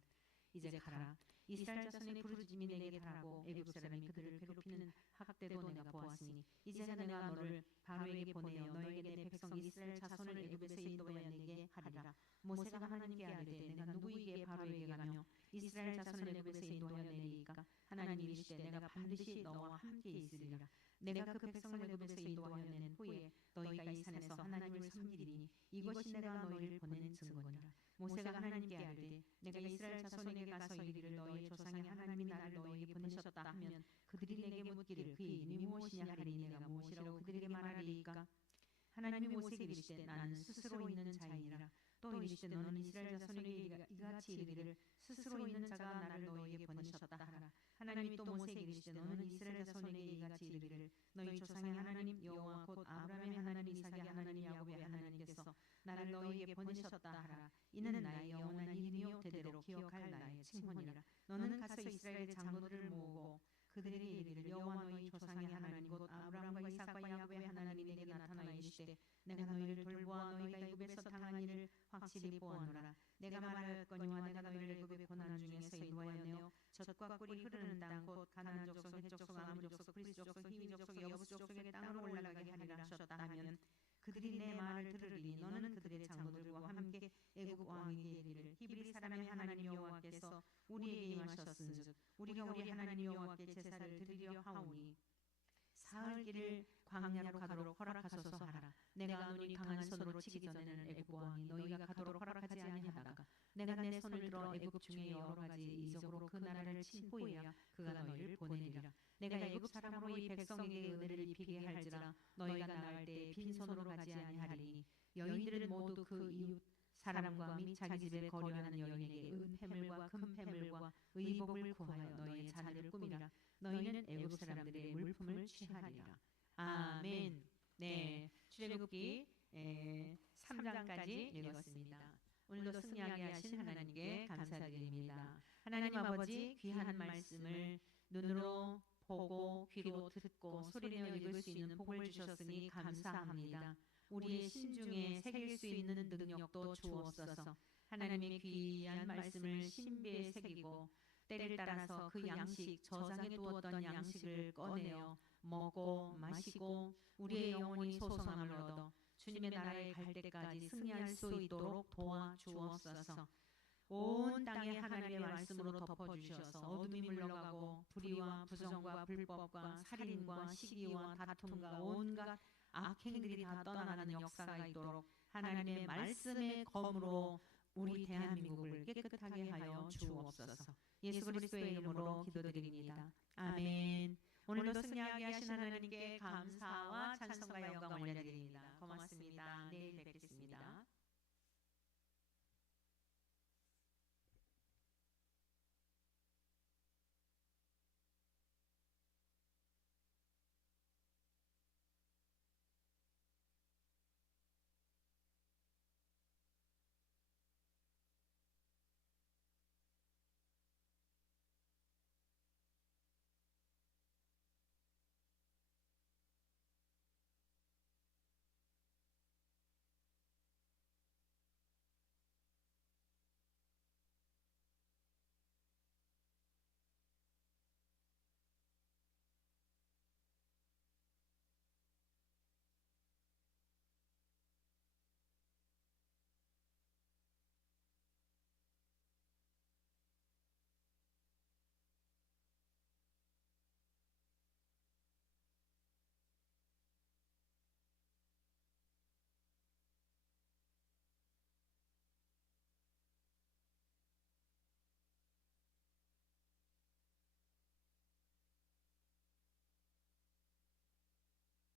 이제 가라. 이스라엘 자손의 부르짖음이 내게 달하고 애굽 사람이 그들을 괴롭히는 학대도 내가 보았으니 이제 내가 너를 바로에게 보내어 너에게 내 백성 이스라엘 자손을 애굽에서 인도하여 내게 하리라. 모세가 하나님께 아뢰되 내가 누구에게 바로에게 가며 이스라엘 자손을 애굽에서 인도하여 내리이까. 하나님이 이르시되 내가 반드시 너와 함께 있으리라. 내가 그 백성을 애굽에서 인도하여 낸 후에 너희가 이 산에서 하나님을 섬기리니 이것이 내가 너희를 보낸 증거니라. 모세가 하나님께 아뢰되 내가 이스라엘 자손에게 가서 이르기를 너희 조상의 하나님이 나를 너희에게 보내셨다 하면 그들이 내게 묻기를 그의 이름이 무엇이냐 하리니 내가 무엇이라고 그들에게 말하리이까. 하나님이 모세에게 이르시되 나는 스스로 있는 자이니라. 또 이르시되 너는 이스라엘 자손에게 이같이 이르기를 스스로 있는 자가 나를 너희에게 보내셨다 하라. 하나님이 또 모세에게 이르시되 너는 이스라엘 자손에게 이같이 이르기를 너희 조상의 하나님 여호와 곧 아브라함의 하나님 이삭의 하나님 야곱의 하나님께서 나를 너희에게 보내셨다 하라. 이는 나의 영원한 이름이요 대대로 기억할 나의 칭호니라. 너는 가서 이스라엘의 장로들을 모으고 그들에게 이르기를 여호와 너희 조상의 하나님 곧 아브라함과 이삭과 야곱의 하나님이 내게 나타나 이르시되 내가 너희를 돌보아 너희가 애굽에서 당한 일을 확실히 보아노라. 내가 말하였거니와 내가 너희를 애굽의 고난 중에서 인도하여 내어 젖과 꿀이 흐르는 땅 곧 가나안 족속 헷 족속 아모리 족속 브리스 족속 히위 족속 여부스 족속의 땅으로 올라가게 하리라 하셨다 하면 그들이 내 말을 들으리니 너는 그들의 장로들과 함께 애굽 왕에게 이르기를 히브리 사람의 하나님 여호와께서 우리에게 임하셨은즉 우리가 우리 하나님 여호와께 제사를 드리려 하오니 사흘 길을 광야로 가도록 허락하소서 하라. 내가 눈이 강한 손으로 치기 전에는 애굽 왕이 너희가 가도록 허락하지 아니하다가 내가 내 손을 들어 애굽 중에 여러 가지 이적으로 그 나라를 친 후에야 그가 너희를 보내리라. 내가 애굽 사람으로 이 백성에게 은혜를 입히게 할지라 너희가 나갈 때에 빈손으로 가지 아니하리니 여인들은 모두 그 이웃 사람과 및 자기 집에 거류하는 여인에게 은폐물과 금폐물과 의복을 구하여 너희의 자녀를 꾸미라. 너희는 애굽 사람들의 물품을 취하리라. 아멘. 네, 출애굽기 3장까지 읽었습니다. 오늘도 승리하게 하신 하나님께 감사드립니다. 하나님 아버지 귀한 말씀을 눈으로 보고 귀로 듣고 소리내어 읽을 수 있는 복을 주셨으니 감사합니다. 우리의 심중에 새길 수 있는 능력도 주옵소서. 하나님의 귀한 말씀을 신비에 새기고 때를 따라서 그 양식 저장해 두었던 양식을 꺼내어 먹고 마시고 우리의 영혼이 소성함을 얻어 주님의 나라에 갈 때까지 승리할 수 있도록 도와주옵소서. 온 땅에 하나님의 말씀으로 덮어주셔서 어둠이 물러가고 불의와 부정과 불법과 살인과 시기와 다툼과 온갖 악행들이 다 떠나가는 역사가 있도록 하나님의 말씀의 검으로 우리 대한민국을 깨끗하게 하여 주옵소서. 예수 그리스도의 이름으로 기도드립니다. 아멘. 오늘도 승리하게 하신 하나님께 감사와 찬송과